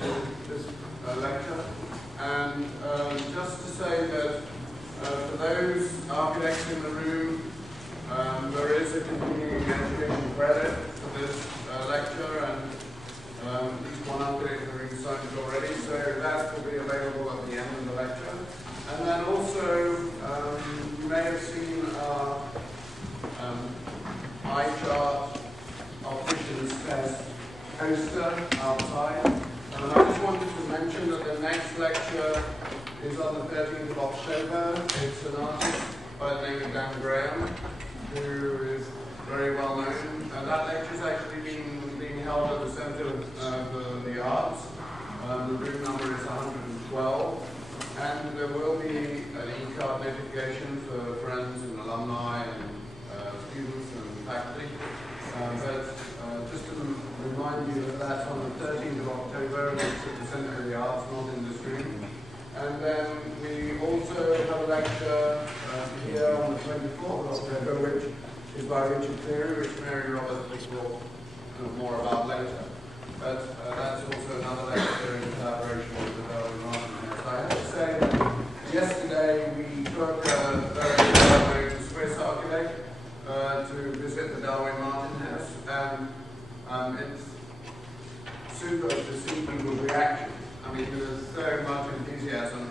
to this lecture. And just to say that for those architects in the room, there is a continuing education credit for this lecture, and at least one architect has been signed already, so that will be available at the end of the lecture. And then also, you may have seen our eye chart opticians test poster outside. And I just wanted to mention that the next lecture is on the 13th of October. It's an artist by the name of Dan Graham, who is very well known. And that lecture is actually being held at the Center for the Arts. The room number is 112. And there will be an e-card notification for friends and alumni and students and faculty. But just to remind you that that's on the 13th of October, and it's at the Center for the Arts, not in this room. And then we also have a lecture here on the 24th of October, which is by Richard Cleary, which Mary Roberts will talk more about later. But that's also another lecture in collaboration with the Darwin Martin House. I have to say that yesterday we took a very well-known Swiss architect to visit the Darwin Martin House, and it's super to see people's reaction. I mean, there's so much enthusiasm,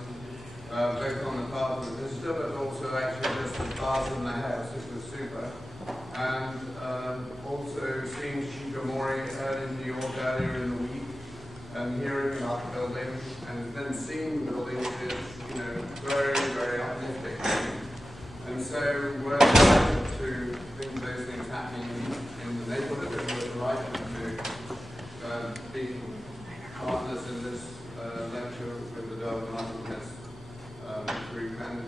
both on the part of the visitor, but also actually just the staff in the house. It was super. And also seeing Shigemori in New York earlier in the week, and hearing about the building, and then seeing the building is, very, very uplifting. And so we're excited to think of those things happening in the neighborhood, and we're delighted to be partners in this lecture with the Darwin Martin group. And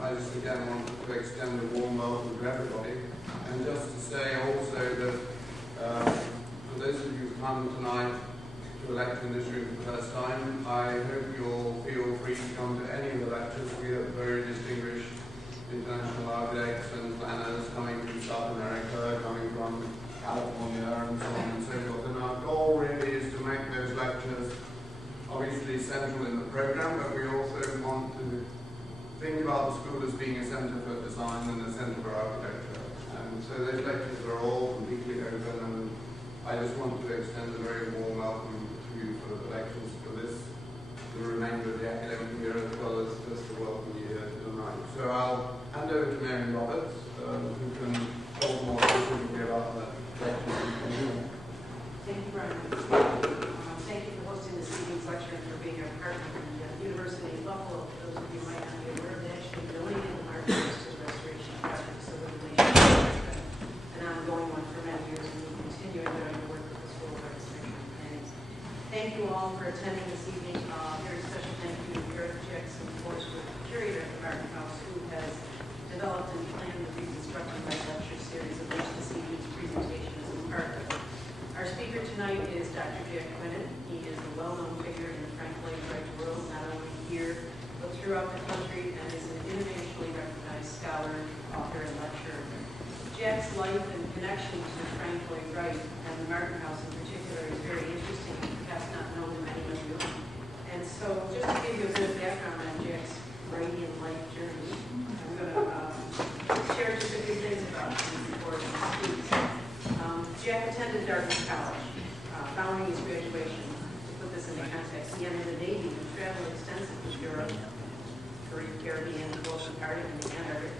I just again want to extend a warm welcome to everybody. And just to say also that for those of you who come tonight to a lecture in this room for the first time, I hope you'll feel free to come to any of the lectures. We have very distinguished international architects and planners coming from South America, coming from California, and so on and so forth. And our goal really is to make those lectures obviously central in the program, but we also want to think about the school as being a center for design and a center for architecture. And so those lectures are all completely open, and I just want to extend a very warm welcome to you for the lectures for the remainder of the academic year, as well as just to welcome you here tonight. So I'll hand over to Mary Roberts, who can talk more specifically about the lecture. Thank you, Brian. Thank you for hosting this evening's lecture and for being our partner in the University of Buffalo. For those of you who might not be aware of that, actually donated the Larkin restoration project, so the donation has been an ongoing one for many years, and we continue enjoying the work of the School of Architecture and Planning. Thank you all for attending this evening. Very special thank you to Eric Jackson, of course, with the curator of the Martin House, who has developed and planned the Reconstructing Wright Lecture Series, of which this evening's presentation is a part of. Our speaker tonight is Dr. Jack Quinan. He is a well-known figure in the Frank Lloyd Wright world, not only here, but throughout the country, and is an internationally recognized scholar, author, and lecturer. Jack's life and connection to Frank Lloyd Wright and the Martin House in particular is very interesting, perhaps not known to many of you. And so, just to give you a bit of background on Jack's Wrightian life journey, I'm going to share just a few things about him before he speaks. Jack attended Darwin College. Following his graduation, to put this into context, he entered the Navy and traveled extensively to Europe, Caribbean, the Ocean, Arctic, and the Antarctic.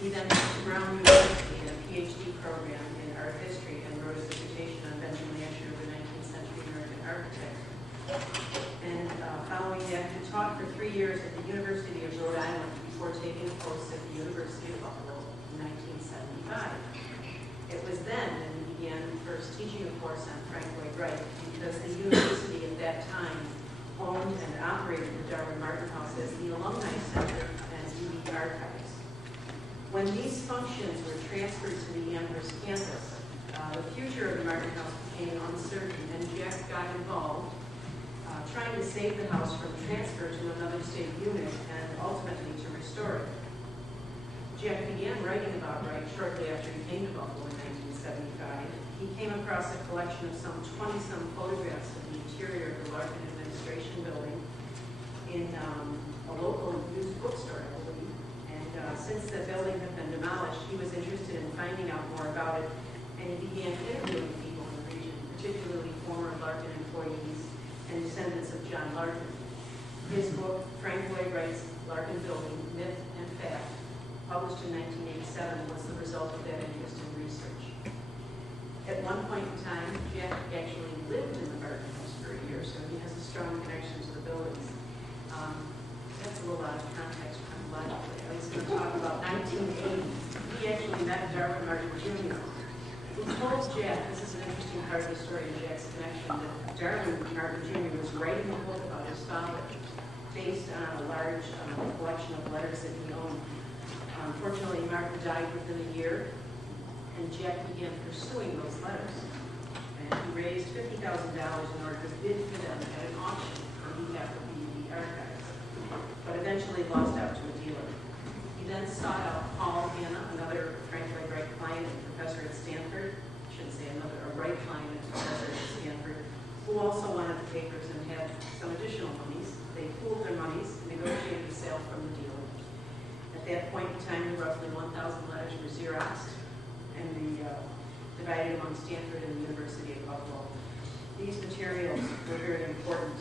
He then went to Brown University in a PhD program in art history and wrote a dissertation on Benjamin Asher, the 19th century American architect. And following that, he taught for 3 years at the University of Rhode Island before taking a post at the University of Buffalo in 1975. It was then that he began first teaching a course on Frank Lloyd Wright, because the university at that time owned and operated the Darwin Martin House as the Alumni Center and unique archives. When these functions were transferred to the Amherst campus, the future of the Martin House became uncertain, and Jack got involved trying to save the house from transfer to another state unit and ultimately to restore it. Jack began writing about Wright shortly after he came to Buffalo in 1975. He came across a collection of some 20-some photographs of the interior of the Larkin since the building had been demolished, he was interested in finding out more about it, and he began interviewing people in the region, particularly former Larkin employees and descendants of John Larkin. His book, Frank Lloyd Wright's Larkin Building, Myth and Fact, published in 1987, was the result of that interest in research. At one point in time, Jack actually lived in the Larkin house for a year, so he has a strong connection to the buildings. That's a little out of context chronologically. I was going to talk about 1980. He actually met Darwin Jr., who told Jack, this is an interesting part of the story of Jack's connection, that Darwin Jr. was writing a book about his father based on a large collection of letters that he owned. Unfortunately, Martin died within a year, and Jack began pursuing those letters. And he raised $50,000 in order to bid for them at an auction on behalf of the archives, but eventually lost out to a dealer. He then sought out Paul Hanna, another Frank Lloyd Wright client and professor at Stanford, I shouldn't say another, a Wright client and professor at Stanford, who also wanted the papers and had some additional monies. They pooled their monies, negotiated a sale from the dealer. At that point in time, roughly 1,000 letters were Xeroxed and divided among Stanford and the University of Buffalo. These materials were very important,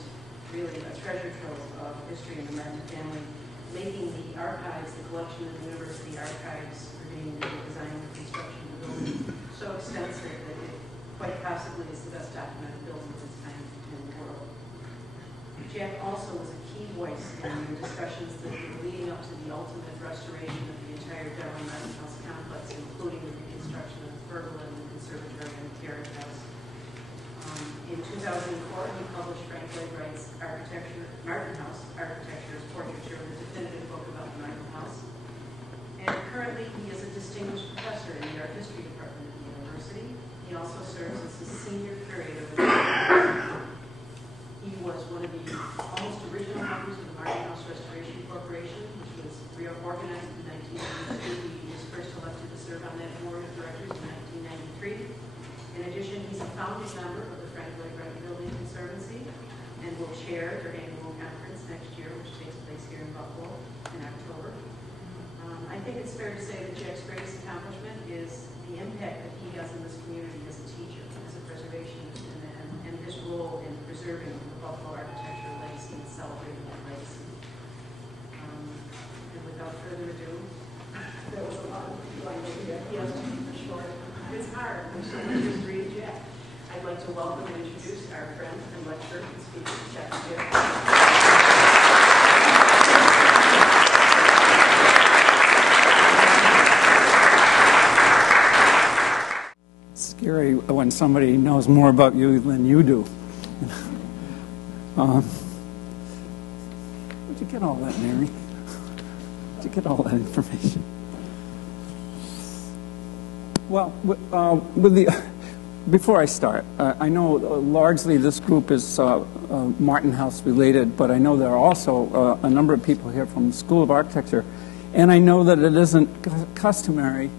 really a treasure trove of history in the Martin family, making the archives, the collection of the university archives pertaining to the design and construction of the building, so extensive that it quite possibly is the best documented building of its kind in the world. Jack also was a key voice in the discussions that were leading up to the ultimate restoration of the entire Darwin Martin House complex, including the reconstruction of the pergola and the conservatory and the carriage house. In 2004, he published Frank Lloyd Wright's Martin House Architecture's Portraiture, the definitive book about the Martin House. And currently, he is a distinguished professor in the art history department at the university. He also serves as the senior curator of the He was one of the almost original members of the Martin House Restoration Corporation, which was reorganized in 1992. He was first elected to serve on that board of directors in 1993. In addition, he's a founding member of the Frank Lloyd Wright Building Conservancy and will chair their annual conference next year, which takes place here in Buffalo in October. I think it's fair to say that Jack's greatest accomplishment is the impact that he has in this community as a teacher, as a preservationist, and his role in preserving the Buffalo architectural legacy and celebrating that legacy. And without further ado, there was a lot of he has to keep it short. It's hard. There's so much history to Jack. I'd like to welcome and introduce our friend and lecturer and speaker, Jack Quinan. Scary when somebody knows more about you than you do. Where'd you get all that, Mary? Where'd you get all that information? Well, before I start, I know largely this group is Martin House related, but I know there are also a number of people here from the School of Architecture, and I know that it isn't customary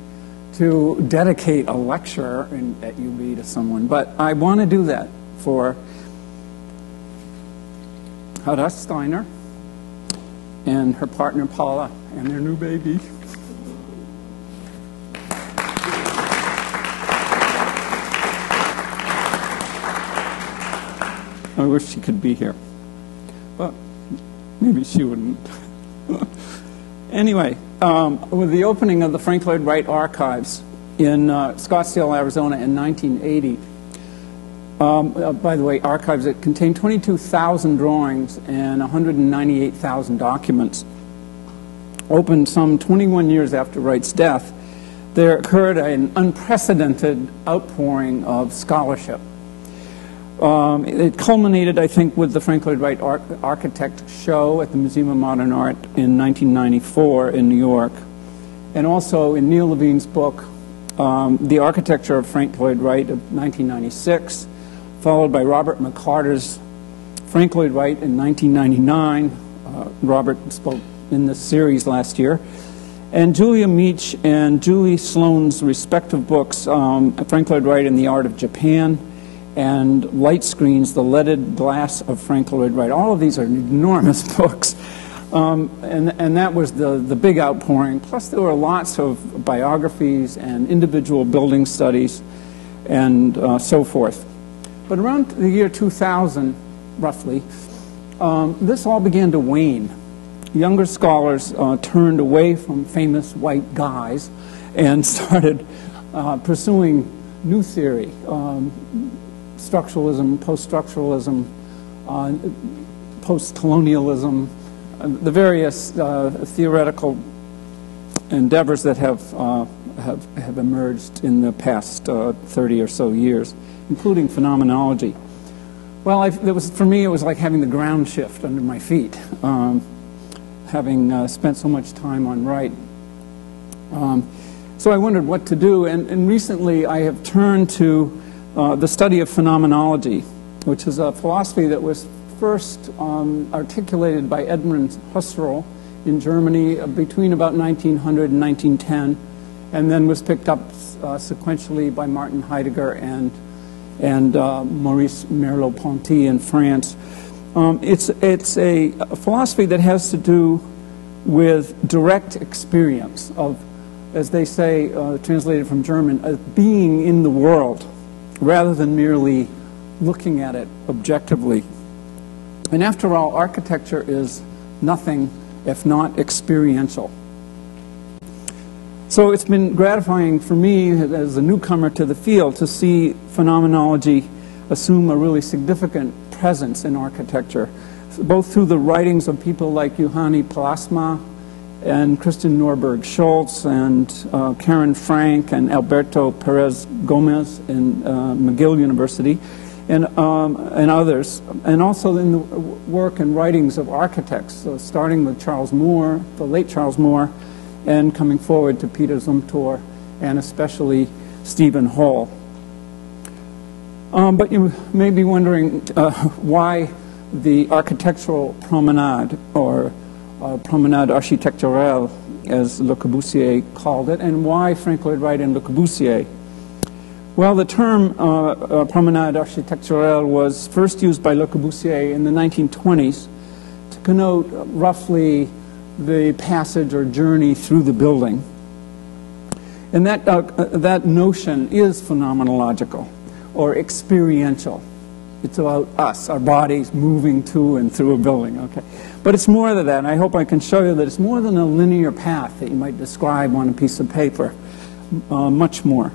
to dedicate a lecture at UB to someone, but I want to do that for Hada Steiner and her partner Paula and their new baby. I wish she could be here, but maybe she wouldn't. Anyway, with the opening of the Frank Lloyd Wright Archives in Scottsdale, Arizona in 1980, by the way, archives that contain 22,000 drawings and 198,000 documents, opened some 21 years after Wright's death, there occurred an unprecedented outpouring of scholarship. It culminated, I think, with the Frank Lloyd Wright Architect Show at the Museum of Modern Art in 1994 in New York, and also in Neil Levine's book, The Architecture of Frank Lloyd Wright of 1996, followed by Robert McCarter's Frank Lloyd Wright in 1999. Robert spoke in this series last year. And Julia Meach and Julie Sloan's respective books, Frank Lloyd Wright and the Art of Japan, and Light Screens, The Leaded Glass of Frank Lloyd Wright. All of these are enormous books. And that was the big outpouring. Plus, there were lots of biographies and individual building studies and so forth. But around the year 2000, roughly, this all began to wane. Younger scholars turned away from famous white guys and started pursuing new theory, structuralism, post-structuralism, post-colonialism, the various theoretical endeavors that have emerged in the past 30 or so years, including phenomenology. Well, for me, it was like having the ground shift under my feet, having spent so much time on Wright. So I wondered what to do, and recently I have turned to the study of phenomenology, which is a philosophy that was first articulated by Edmund Husserl in Germany between about 1900 and 1910, and then was picked up sequentially by Martin Heidegger and Maurice Merleau-Ponty in France. It's a philosophy that has to do with direct experience of, as they say, translated from German, of being in the world, rather than merely looking at it objectively. And after all, architecture is nothing if not experiential. So it's been gratifying for me as a newcomer to the field to see phenomenology assume a really significant presence in architecture, both through the writings of people like Juhani Plasma and Christian Norberg Schultz and Karen Frank and Alberto Perez Gomez in McGill University, and others, and also in the work and writings of architects, so starting with Charles Moore, the late Charles Moore, and coming forward to Peter Zumthor, and especially Stephen Hall. But you may be wondering why the Architectural Promenade, or Promenade Architecturale, as Le Corbusier called it, and why Frank Lloyd Wright and Le Corbusier. Well, the term Promenade Architecturale was first used by Le Corbusier in the 1920s to connote roughly the passage or journey through the building. And that notion is phenomenological or experiential. It's about us, our bodies moving to and through a building, okay? But it's more than that, and I hope I can show you that it's more than a linear path that you might describe on a piece of paper, much more.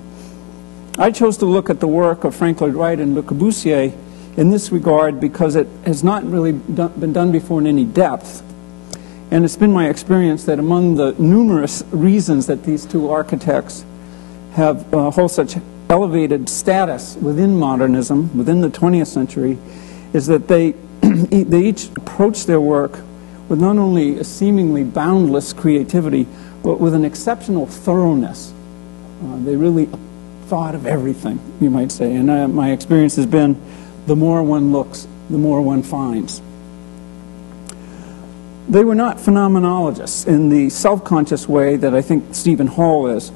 I chose to look at the work of Frank Lloyd Wright and Le Corbusier in this regard because it has not really been done before in any depth. And it's been my experience that among the numerous reasons that these two architects have hold such elevated status within modernism, within the 20th century, is that they each approach their work with not only a seemingly boundless creativity, but with an exceptional thoroughness. They really thought of everything, you might say. And my experience has been, the more one looks, the more one finds. They were not phenomenologists in the self-conscious way that I think Stephen Hall is,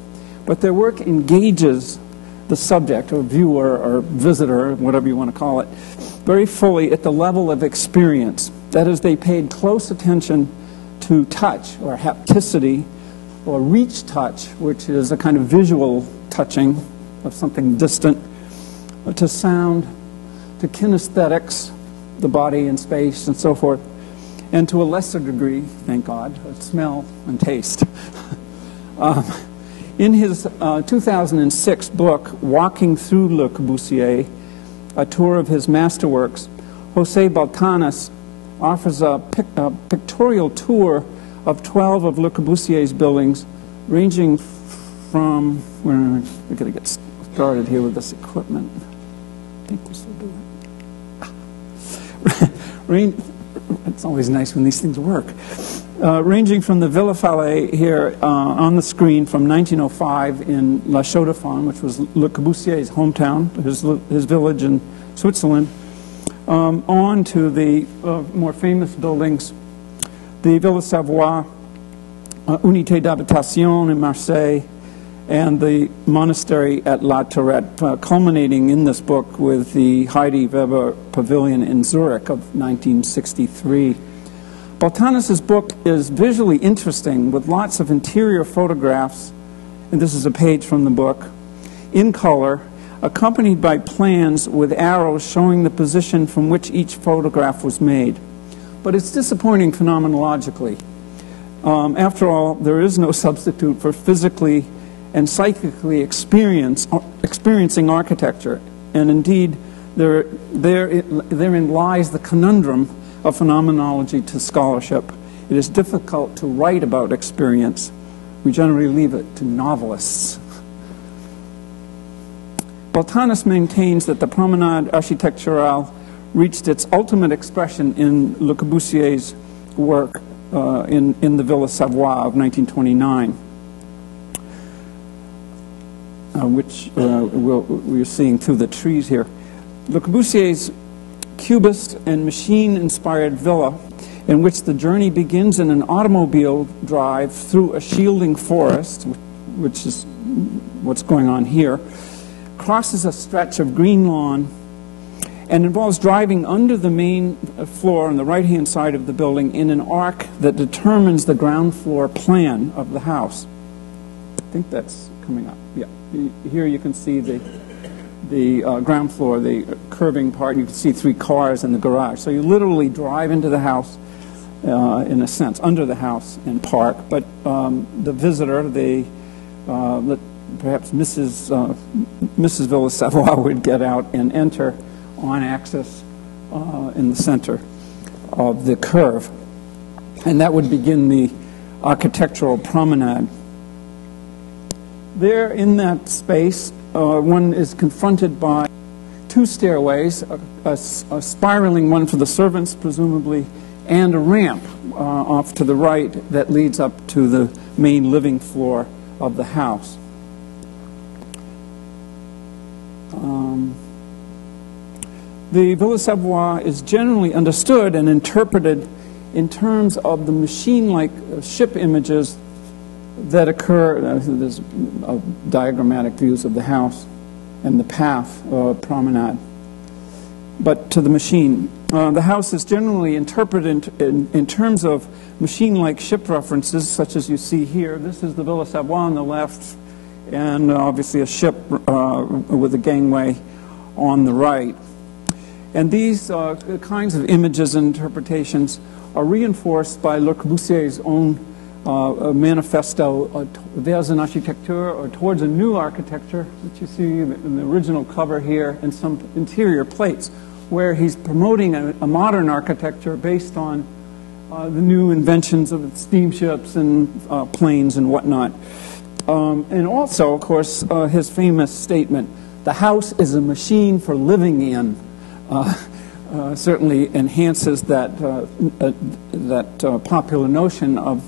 but their work engages the subject or viewer or visitor, whatever you want to call it, very fully at the level of experience. That is, they paid close attention to touch or hapticity or reach touch, which is a kind of visual touching of something distant, to sound, to kinesthetics, the body and space and so forth, and to a lesser degree, thank God, smell and taste. In his 2006 book, Walking Through Le Corbusier, a tour of his masterworks, Jose Baltanas offers a pictorial tour of 12 of Le Corbusier's buildings, ranging from, we're going to get started here with this equipment. I think this will do it. It's always nice when these things work. Ranging from the Villa Fallet here on the screen from 1905 in La Chaux-de-Fonds, which was Le Corbusier's hometown, his village in Switzerland, on to the more famous buildings, the Villa Savoye, Unité d'Habitation in Marseille, and the monastery at La Tourette, culminating in this book with the Heidi Weber Pavilion in Zurich of 1963. Baltanus's book is visually interesting with lots of interior photographs, and this is a page from the book, in color, accompanied by plans with arrows showing the position from which each photograph was made. But it's disappointing phenomenologically. After all, there is no substitute for physically and psychically experiencing architecture, and indeed therein lies the conundrum of phenomenology to scholarship. It is difficult to write about experience. We generally leave it to novelists. Baltanus maintains that the Promenade Architecturale reached its ultimate expression in Le Corbusier's work in the Villa Savoye of 1929, which we're seeing through the trees here. Le Corbusier's cubist and machine-inspired villa, in which the journey begins in an automobile drive through a shielding forest, which is what's going on here, crosses a stretch of green lawn, and involves driving under the main floor on the right-hand side of the building in an arc that determines the ground floor plan of the house. I think that's coming up. Yeah, here you can see the ground floor, the curving part. You can see 3 cars in the garage. So you literally drive into the house, in a sense, under the house and park. But the visitor, perhaps Mrs. Villa Savoye would get out and enter on axis in the center of the curve. And that would begin the Architectural Promenade. There in that space, one is confronted by 2 stairways, a spiraling one for the servants, presumably, and a ramp off to the right that leads up to the main living floor of the house. The Villa Savoye is generally understood and interpreted in terms of the machine-like ship images that occur. There's diagrammatic views of the house and the path promenade. But to the machine, the house is generally interpreted in terms of machine-like ship references, such as you see here. This is the Villa Savoye on the left, and obviously a ship with a gangway on the right. And these kinds of images and interpretations are reinforced by Le Corbusier's own manifesto vers une architecture, or towards a new architecture, that you see in the original cover here, and some interior plates, where he's promoting a modern architecture based on the new inventions of steamships and planes and whatnot. And also, of course, his famous statement, "The house is a machine for living in," certainly enhances that popular notion of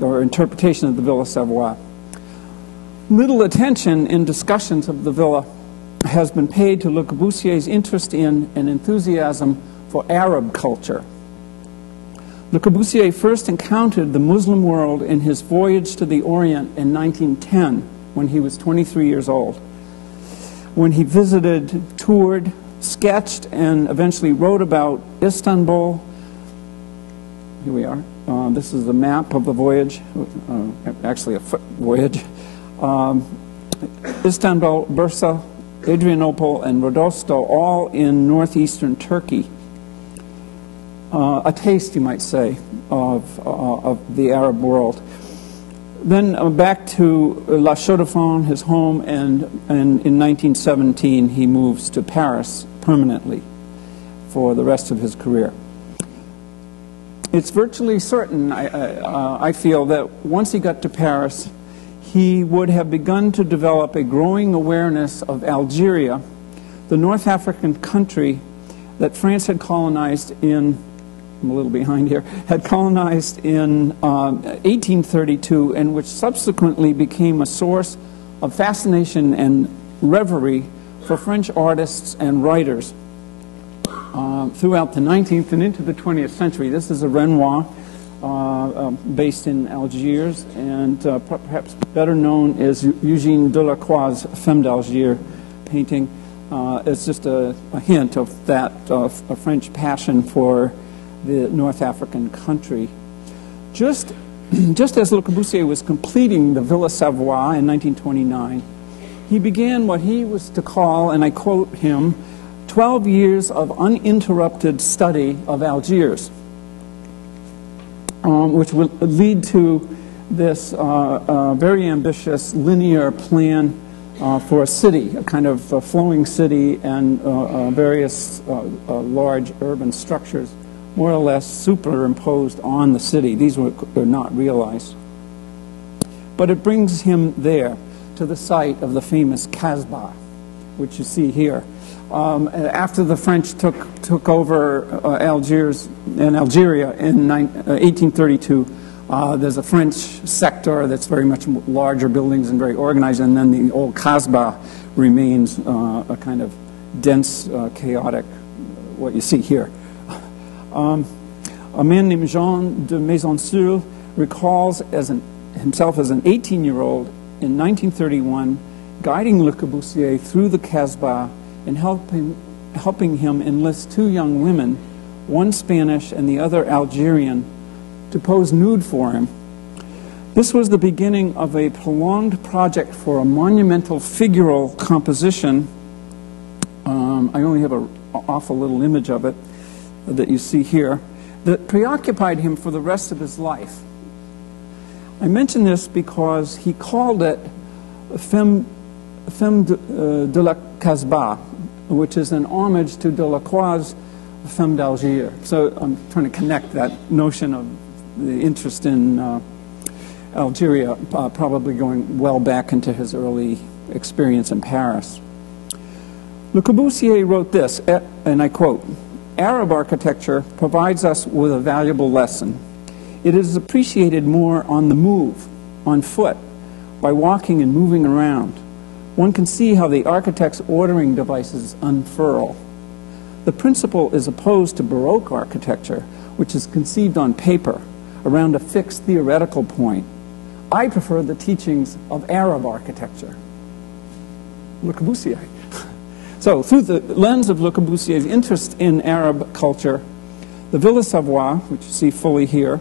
or interpretation of the Villa Savoye. Little attention in discussions of the villa has been paid to Le Corbusier's interest in and enthusiasm for Arab culture. Le Corbusier first encountered the Muslim world in his voyage to the Orient in 1910, when he was 23 years old, when he visited, toured, sketched, and eventually wrote about Istanbul. Here we are. This is the map of the voyage, actually a foot voyage. Istanbul, Bursa, Adrianople, and Rodosto, all in northeastern Turkey. A taste, you might say, of the Arab world. Then back to La Chaux-de-Fonds, his home, and in 1917 he moves to Paris permanently for the rest of his career. It's virtually certain, I feel, that once he got to Paris, he would have begun to develop a growing awareness of Algeria, the North African country that France had colonized in, I'm a little behind here, had colonized in 1832, and which subsequently became a source of fascination and reverie for French artists and writers throughout the 19th and into the 20th century. This is a Renoir based in Algiers, and perhaps better known as Eugène Delacroix's Femme d'Alger painting. It's just a hint of that a French passion for the North African country. Just as Le Corbusier was completing the Villa Savoye in 1929, he began what he was to call, and I quote him, 12 years of uninterrupted study of Algiers, which would lead to this very ambitious linear plan for a city, a kind of flowing city, and various large urban structures, more or less superimposed on the city. These were not realized. But it brings him there, to the site of the famous Kasbah, which you see here. After the French took over Algiers and Algeria in 1832, there's a French sector that's very much larger buildings and very organized, and then the old Kasbah remains a kind of dense, chaotic, what you see here. A man named Jean de Maisonseul recalls himself as an 18-year-old in 1931 guiding Le Corbusier through the Kasbah and helping him enlist two young women, one Spanish and the other Algerian, to pose nude for him. This was the beginning of a prolonged project for a monumental figural composition. I only have an awful little image of it that you see here, that preoccupied him for the rest of his life. I mention this because he called it Femme de la Kasbah, which is an homage to Delacroix's Femme d'Alger. So I'm trying to connect that notion of the interest in Algeria, probably going well back into his early experience in Paris. Le Corbusier wrote this, and I quote, "Arab architecture provides us with a valuable lesson. It is appreciated more on the move, on foot, by walking and moving around. One can see how the architect's ordering devices unfurl. The principle is opposed to Baroque architecture, which is conceived on paper, around a fixed theoretical point. I prefer the teachings of Arab architecture." Le Corbusier. So, through the lens of Le Corbusier's interest in Arab culture, the Villa Savoye, which you see fully here,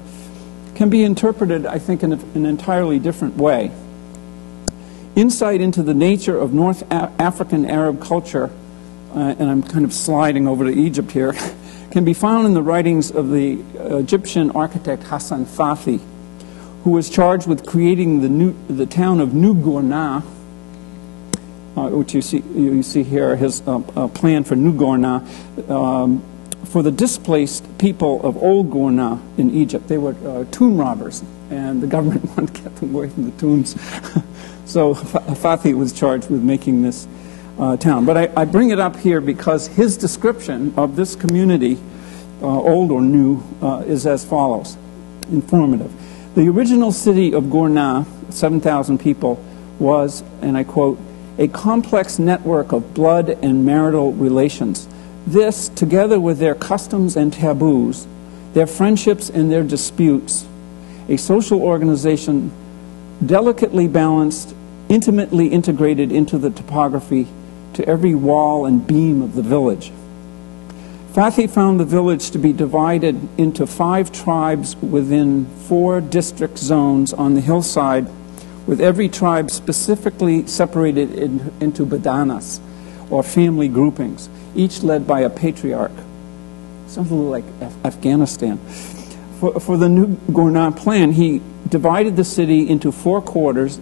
can be interpreted, I think, in an entirely different way. Insight into the nature of North African Arab culture, and I'm kind of sliding over to Egypt here, can be found in the writings of the Egyptian architect Hassan Fathi, who was charged with creating the town of New Gourna, which you see here, his plan for New Gourna, for the displaced people of Old Gourna in Egypt. They were tomb robbers, and the government wanted to get them away from the tombs. So Fathi was charged with making this town. But I bring it up here because his description of this community, old or new, is as follows, informative. The original city of Gourna, 7,000 people, was, and I quote, "a complex network of blood and marital relations. This, together with their customs and taboos, their friendships and their disputes, a social organization delicately balanced, intimately integrated into the topography, to every wall and beam of the village." Fathi found the village to be divided into 5 tribes within 4 district zones on the hillside, with every tribe specifically separated into badanas, or family groupings, each led by a patriarch. Sounds a little like Afghanistan. For the New Gourna plan, he divided the city into 4 quarters,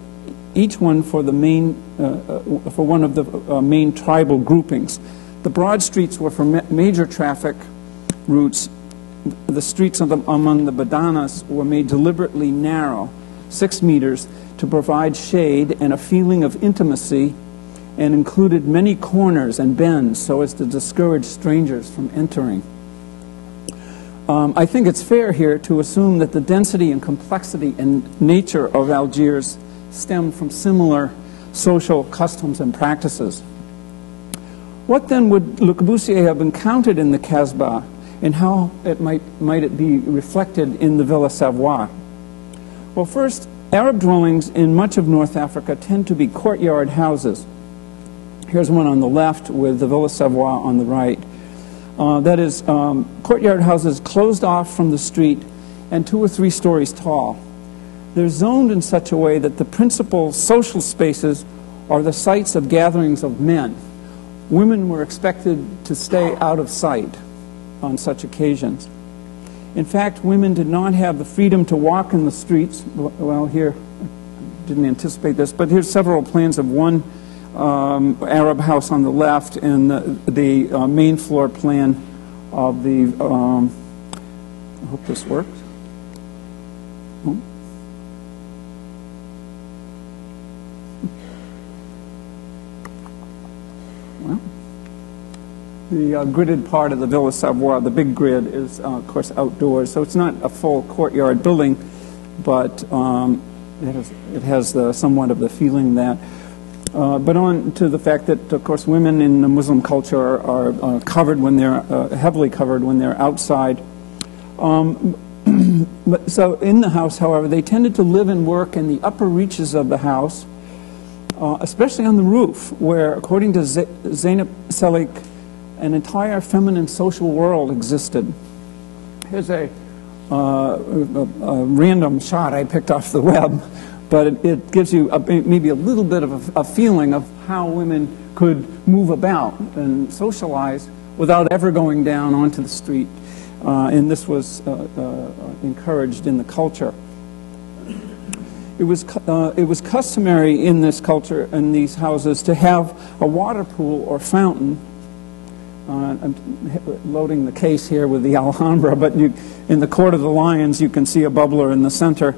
each one for one of the main tribal groupings. The broad streets were for major traffic routes. The streets among the badanas were made deliberately narrow, 6 meters, to provide shade and a feeling of intimacy, and included many corners and bends so as to discourage strangers from entering. I think it's fair here to assume that the density and complexity and nature of Algiers stem from similar social customs and practices. What then would Le Corbusier have encountered in the Kasbah, and how might it be reflected in the Villa Savoye? Well, first, Arab dwellings in much of North Africa tend to be courtyard houses. Here's one on the left with the Villa Savoye on the right. That is, courtyard houses closed off from the street and 2 or 3 stories tall. They're zoned in such a way that the principal social spaces are the sites of gatherings of men. Women were expected to stay out of sight on such occasions. In fact, women did not have the freedom to walk in the streets. Well, here, I didn't anticipate this, but here's several plans of one Arab house on the left and the main floor plan of the, I hope this works. Oh. Well, the gridded part of the Villa Savoye, the big grid, is, of course, outdoors. So it's not a full courtyard building, but it has somewhat of the feeling that. But on to the fact that, of course, women in the Muslim culture are covered when they're, heavily covered when they're outside. But, so in the house, however, they tended to live and work in the upper reaches of the house, especially on the roof, where, according to Zeynep Selik, an entire feminine social world existed. Here's a random shot I picked off the web, but it gives you maybe a little bit of a feeling of how women could move about and socialize without ever going down onto the street. And this was encouraged in the culture. It was customary in this culture, in these houses, to have a water pool or fountain. I'm loading the case here with the Alhambra, but in the Court of the Lions, you can see a bubbler in the center.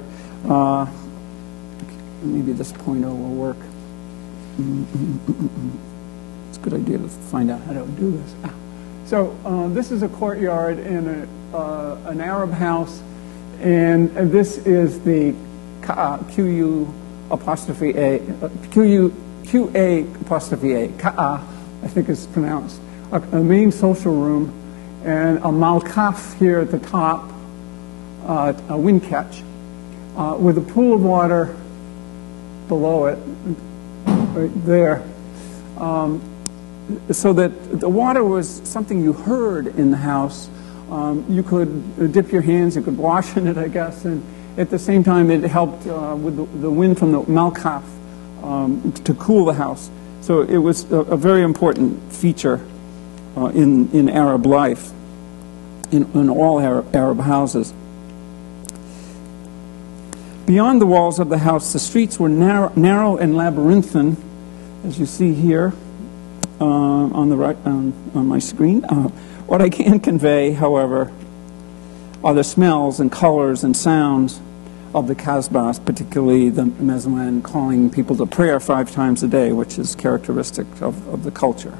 Maybe this pointer will work. It's a good idea to find out how to do this. So this is a courtyard in an Arab house, and this is the Q-U apostrophe A, Q-A apostrophe A, Ka'a, I think it's pronounced, a main social room, and a malkaf here at the top, a wind catch, with a pool of water below it, right there. So that the water was something you heard in the house. You could dip your hands, you could wash in it, I guess, and at the same time it helped with the wind from the malkaf to cool the house. So it was a very important feature in Arab life, in all Arab houses. Beyond the walls of the house, the streets were narrow and labyrinthine, as you see here. On the right on my screen. What I can convey, however, are the smells and colors and sounds of the Kasbah, particularly the mezouin calling people to prayer 5 times a day, which is characteristic of the culture.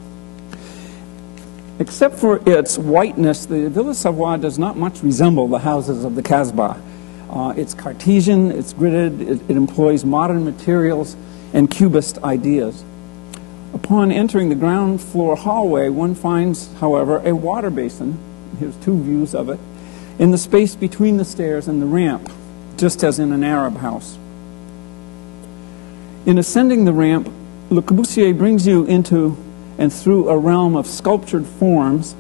Except for its whiteness, the Villa Savoye does not much resemble the houses of the Kasbah. It's Cartesian, it's gridded, it employs modern materials and cubist ideas. Upon entering the ground floor hallway, one finds, however, a water basin, here's 2 views of it, in the space between the stairs and the ramp, just as in an Arab house. In ascending the ramp, Le Corbusier brings you into and through a realm of sculptured forms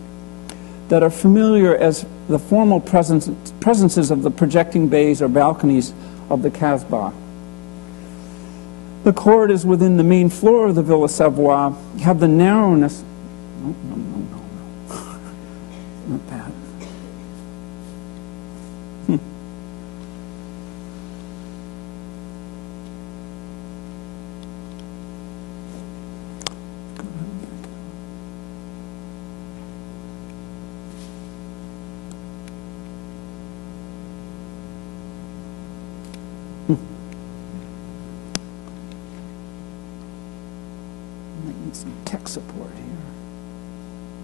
that are familiar as the formal presences of the projecting bays or balconies of the Kasbah. The court is within the main floor of the Villa Savoye. You have the narrowness. No. Not that. Some tech support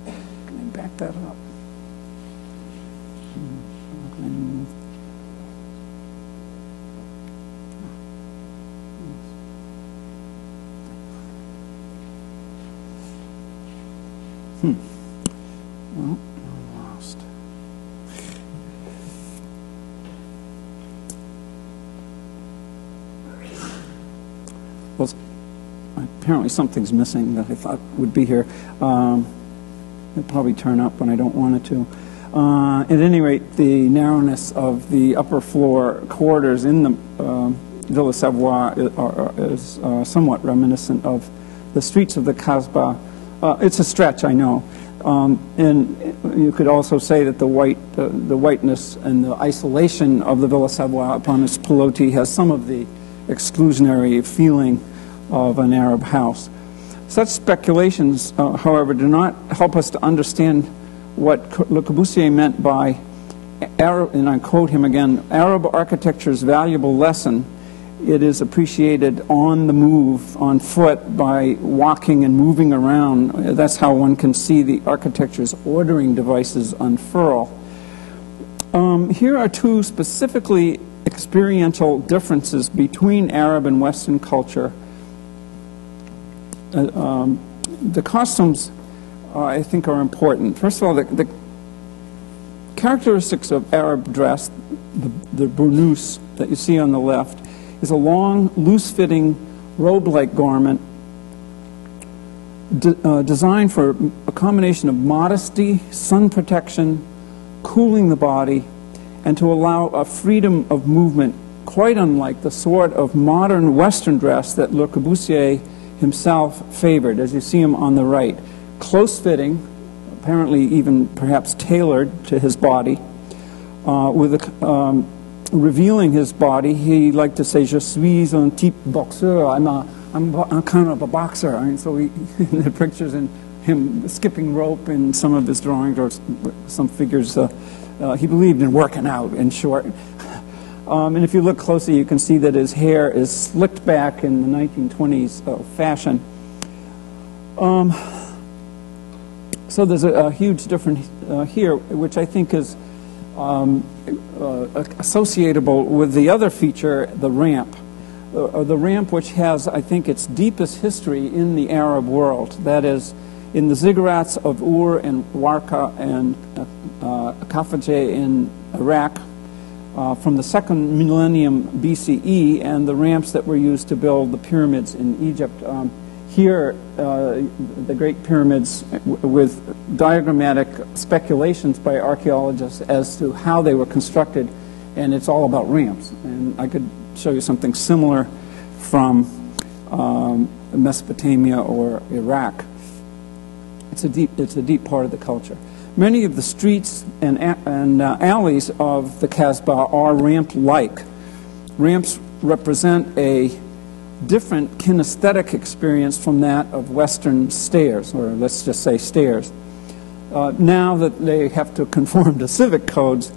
here. Can I back that up? Well, I'm lost. Well, apparently something's missing that I thought would be here. it'll probably turn up when I don't want it to. At any rate, the narrowness of the upper floor corridors in the Villa Savoye is somewhat reminiscent of the streets of the Kasbah. It's a stretch, I know. And you could also say that the whiteness and the isolation of the Villa Savoye upon its pilotis has some of the exclusionary feeling of an Arab house. Such speculations, however, do not help us to understand what Le Corbusier meant by Arab, and I quote him again, Arab architecture's valuable lesson. It is appreciated on the move, on foot, by walking and moving around. That's how one can see the architecture's ordering devices unfurl. Here are two specifically experiential differences between Arab and Western culture. The costumes, I think, are important. First of all, the characteristics of Arab dress, the burnous that you see on the left, is a long, loose-fitting, robe-like garment designed for a combination of modesty, sun protection, cooling the body, and to allow a freedom of movement quite unlike the sort of modern Western dress that Le Corbusier himself favored, as you see him on the right. Close-fitting, apparently even perhaps tailored to his body, revealing his body. He liked to say, "Je suis un type boxeur." I'm kind of a boxer. I mean, so the pictures in him skipping rope in some of his drawings, or some figures. He believed in working out, in short. And if you look closely, you can see that his hair is slicked back in the 1920s fashion. So there's a huge difference here, which I think is associatable with the other feature, the ramp. The ramp, which has, I think, its deepest history in the Arab world. That is, in the ziggurats of Ur and Warqa and Khafajeh in Iraq from the second millennium BCE, and the ramps that were used to build the pyramids in Egypt. Here, the Great Pyramids with diagrammatic speculations by archaeologists as to how they were constructed, and it's all about ramps. And I could show you something similar from Mesopotamia or Iraq. It's a deep part of the culture. Many of the streets and alleys of the Kasbah are ramp-like. Ramps represent a different kinesthetic experience from that of Western stairs, or let's just say stairs. Now that they have to conform to civic codes,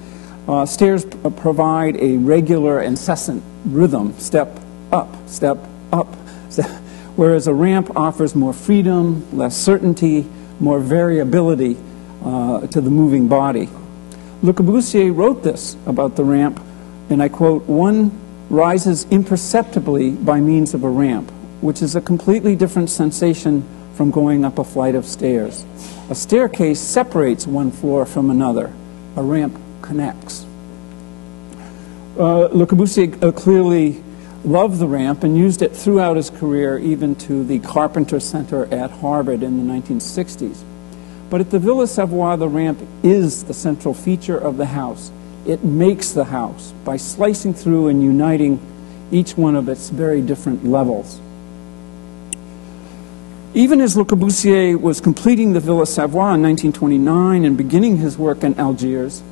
stairs provide a regular, incessant rhythm, step up, step up, whereas a ramp offers more freedom, less certainty, more variability to the moving body. Le Corbusier wrote this about the ramp, and I quote, "One rises imperceptibly by means of a ramp, which is a completely different sensation from going up a flight of stairs. A staircase separates one floor from another. A ramp connects." Le Corbusier clearly loved the ramp and used it throughout his career, even to the Carpenter Center at Harvard in the 1960s. But at the Villa Savoye, the ramp is the central feature of the house. It makes the house by slicing through and uniting each one of its very different levels. Even as Le Corbusier was completing the Villa Savoye in 1929 and beginning his work in Algiers,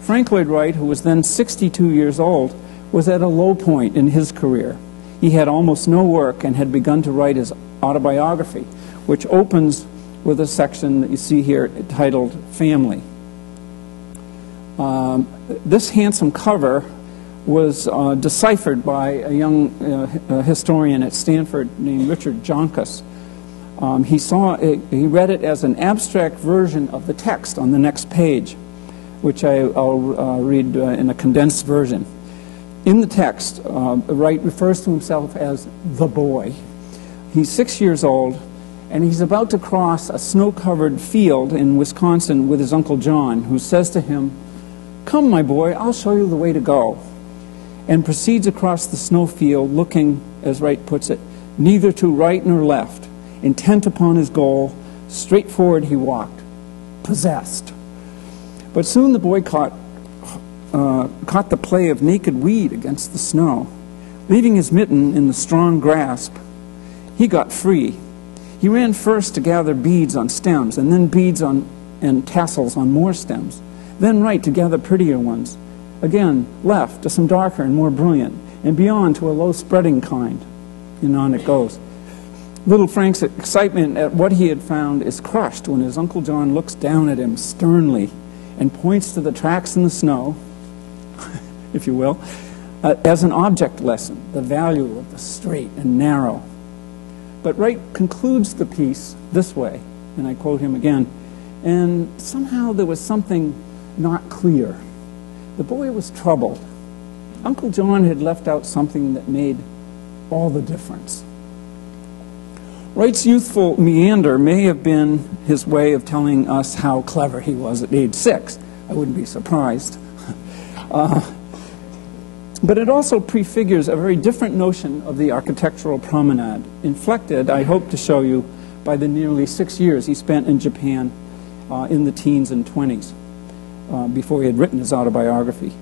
Frank Lloyd Wright, who was then 62 years old, was at a low point in his career. He had almost no work and had begun to write his autobiography, which opens with a section that you see here titled Family. This handsome cover was deciphered by a young historian at Stanford named Richard Joncas. He read it as an abstract version of the text on the next page, which I'll read in a condensed version. In the text, Wright refers to himself as the boy. He's 6 years old, and he's about to cross a snow-covered field in Wisconsin with his Uncle John, who says to him, "Come, my boy, I'll show you the way to go," and proceeds across the snowfield looking, as Wright puts it, neither to right nor left. Intent upon his goal, straight forward he walked. possessed. But soon the boy caught the play of naked weed against the snow. Leaving his mitten in the strong grasp, he got free. He ran first to gather beads on stems, and then beads and tassels on more stems, then right to gather prettier ones. Again, left to some darker and more brilliant, and beyond to a low-spreading kind. And on it goes. Little Frank's excitement at what he had found is crushed when his Uncle John looks down at him sternly and points to the tracks in the snow, if you will, as an object lesson, the value of the straight and narrow. But Wright concludes the piece this way, and I quote him again, and somehow there was something not clear. The boy was troubled. Uncle John had left out something that made all the difference. Wright's youthful meander may have been his way of telling us how clever he was at age 6. I wouldn't be surprised. But it also prefigures a very different notion of the architectural promenade, inflected, I hope to show you, by the nearly 6 years he spent in Japan in the teens and 20s, before he had written his autobiography.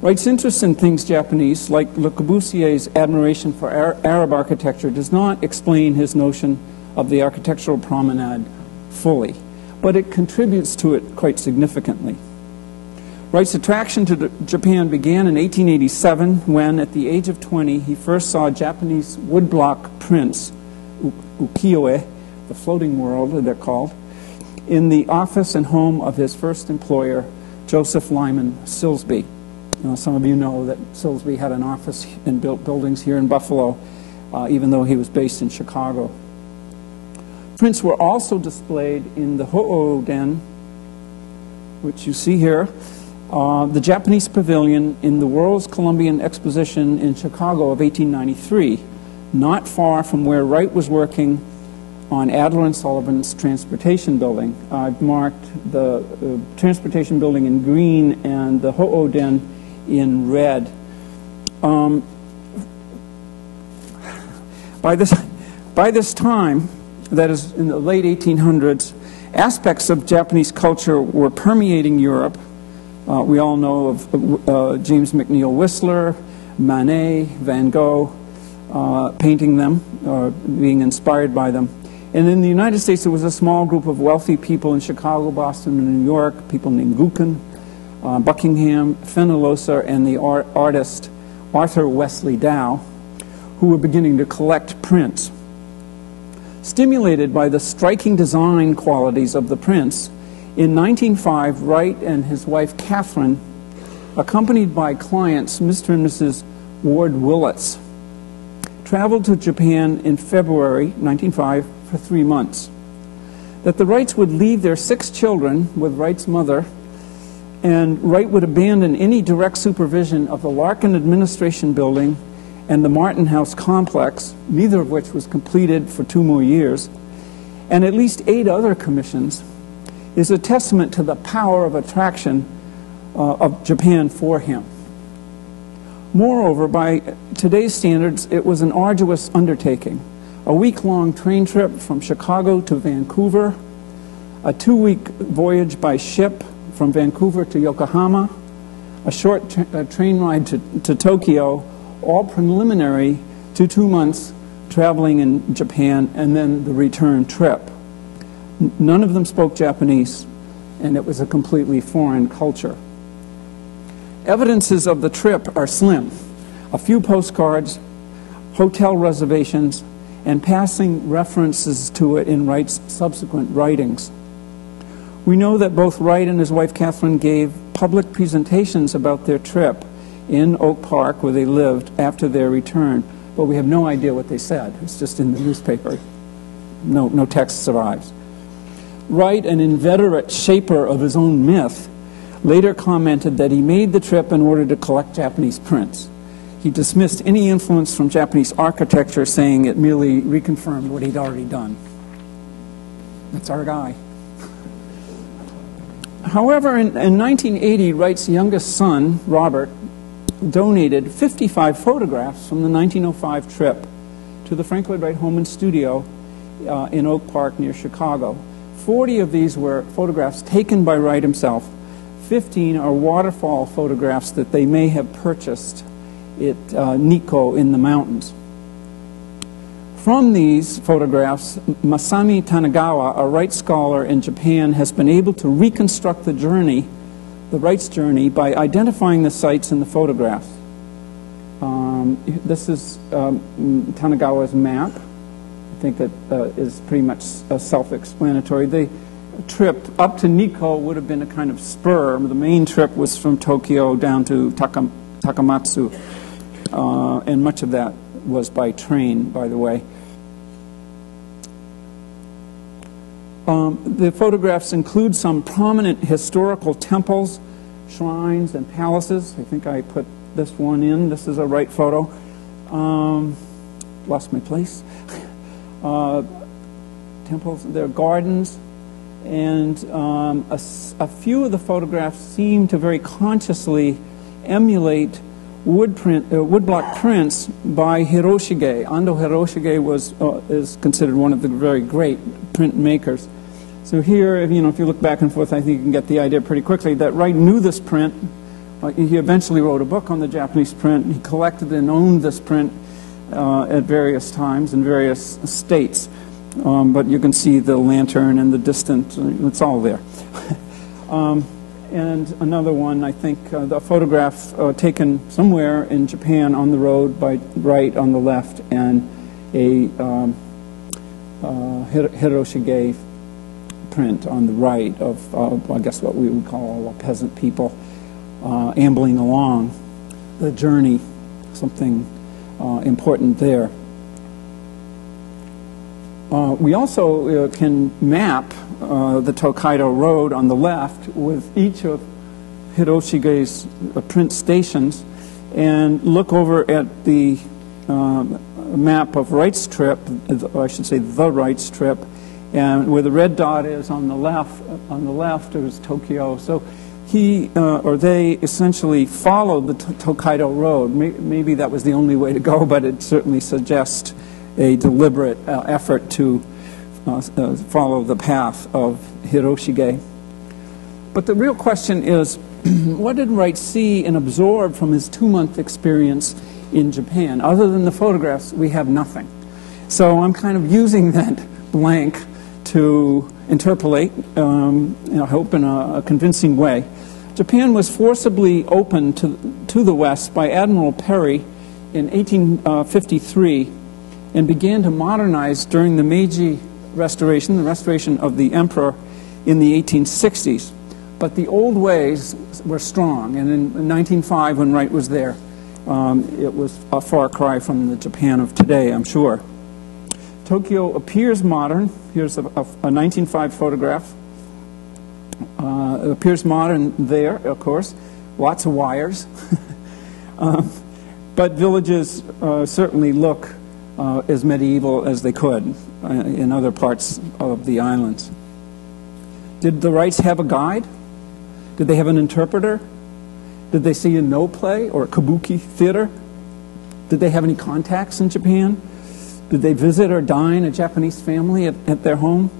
Wright's interest in things Japanese, like Le Corbusier's admiration for Arab architecture, does not explain his notion of the architectural promenade fully, but it contributes to it quite significantly. Wright's attraction to Japan began in 1887 when, at the age of 20, he first saw Japanese woodblock prints, ukiyo-e, the floating world they're called, in the office and home of his first employer, Joseph Lyman Silsby. Some of you know that Silsby had an office and built buildings here in Buffalo, even though he was based in Chicago. Prints were also displayed in the Ho-O-Den, which you see here, the Japanese pavilion in the World's Columbian Exposition in Chicago of 1893, not far from where Wright was working on Adler and Sullivan's transportation building. I've marked the transportation building in green and the Ho-O-Den in red. By this time, that is in the late 1800s, aspects of Japanese culture were permeating Europe. We all know of James McNeill Whistler, Manet, Van Gogh, painting them, being inspired by them. And in the United States, there was a small group of wealthy people in Chicago, Boston, and New York, people named Gukin, Buckingham, Fenollosa, and the artist Arthur Wesley Dow, who were beginning to collect prints. Stimulated by the striking design qualities of the prints, in 1905, Wright and his wife Catherine, accompanied by clients Mr. and Mrs. Ward Willits, traveled to Japan in February 1905 for 3 months. That the Wrights would leave their 6 children with Wright's mother, and Wright would abandon any direct supervision of the Larkin administration building and the Martin House complex, neither of which was completed for 2 more years, and at least 8 other commissions, is a testament to the power of attraction of Japan for him. Moreover, by today's standards, it was an arduous undertaking. A week-long train trip from Chicago to Vancouver, a 2-week voyage by ship from Vancouver to Yokohama, a short train ride to Tokyo, all preliminary to 2 months traveling in Japan, and then the return trip. None of them spoke Japanese, and it was a completely foreign culture. Evidences of the trip are slim. A few postcards, hotel reservations, and passing references to it in Wright's subsequent writings. We know that both Wright and his wife Catherine gave public presentations about their trip in Oak Park, where they lived, after their return, but we have no idea what they said. It's just in the newspaper. No text survives. Wright, an inveterate shaper of his own myth, later commented that he made the trip in order to collect Japanese prints. He dismissed any influence from Japanese architecture, saying it merely reconfirmed what he'd already done. That's our guy. However, in 1980, Wright's youngest son, Robert, donated 55 photographs from the 1905 trip to the Frank Lloyd Wright Home and Studio in Oak Park near Chicago. 40 of these were photographs taken by Wright himself. 15 are waterfall photographs that they may have purchased at Nikko in the mountains. From these photographs, Masami Tanagawa, a Wright scholar in Japan, has been able to reconstruct the journey, the Wright's journey, by identifying the sites in the photographs. This is Tanagawa's map. I think that is pretty much self-explanatory. The trip up to Nikko would have been a kind of spur. The main trip was from Tokyo down to Takamatsu, and much of that was by train, by the way. The photographs include some prominent historical temples, shrines, and palaces. I think I put this one in. This is a Wright photo. Lost my place. Temples, there are gardens, and a few of the photographs seem to very consciously emulate woodblock prints by Hiroshige. Ando Hiroshige is considered one of the very great printmakers. So here, if you look back and forth, I think you can get the idea pretty quickly that Wright knew this print. He eventually wrote a book on the Japanese print. He collected and owned this print at various times in various states. But you can see the lantern and the distance. It's all there. And another one, I think, the photograph taken somewhere in Japan on the road by Wright on the left, and a Hiroshige print on the right of, I guess, what we would call peasant people ambling along the journey, something important there. We also can map the Tokaido Road on the left with each of Hiroshige's print stations and look over at the map of Wright's trip, I should say the Wright's trip, and where the red dot is on the left is Tokyo. So he or they essentially followed the Tokaido Road. Maybe that was the only way to go, but it certainly suggests a deliberate effort to follow the path of Hiroshige. But the real question is, what did Wright see and absorb from his 2-month experience in Japan? Other than the photographs, we have nothing. So I'm kind of using that blank to interpolate, I hope in a convincing way. Japan was forcibly opened to the West by Admiral Perry in 1853 and began to modernize during the Meiji Restoration, the restoration of the emperor in the 1860s. But the old ways were strong, and in 1905, when Wright was there, it was a far cry from the Japan of today, I'm sure. Tokyo appears modern. Here's a 1905 photograph. It appears modern there, of course. Lots of wires. But villages certainly look as medieval as they could in other parts of the islands. Did the Wrights have a guide? Did they have an interpreter? Did they see a no play or a kabuki theater? Did they have any contacts in Japan? Did they visit or dine a Japanese family at their home?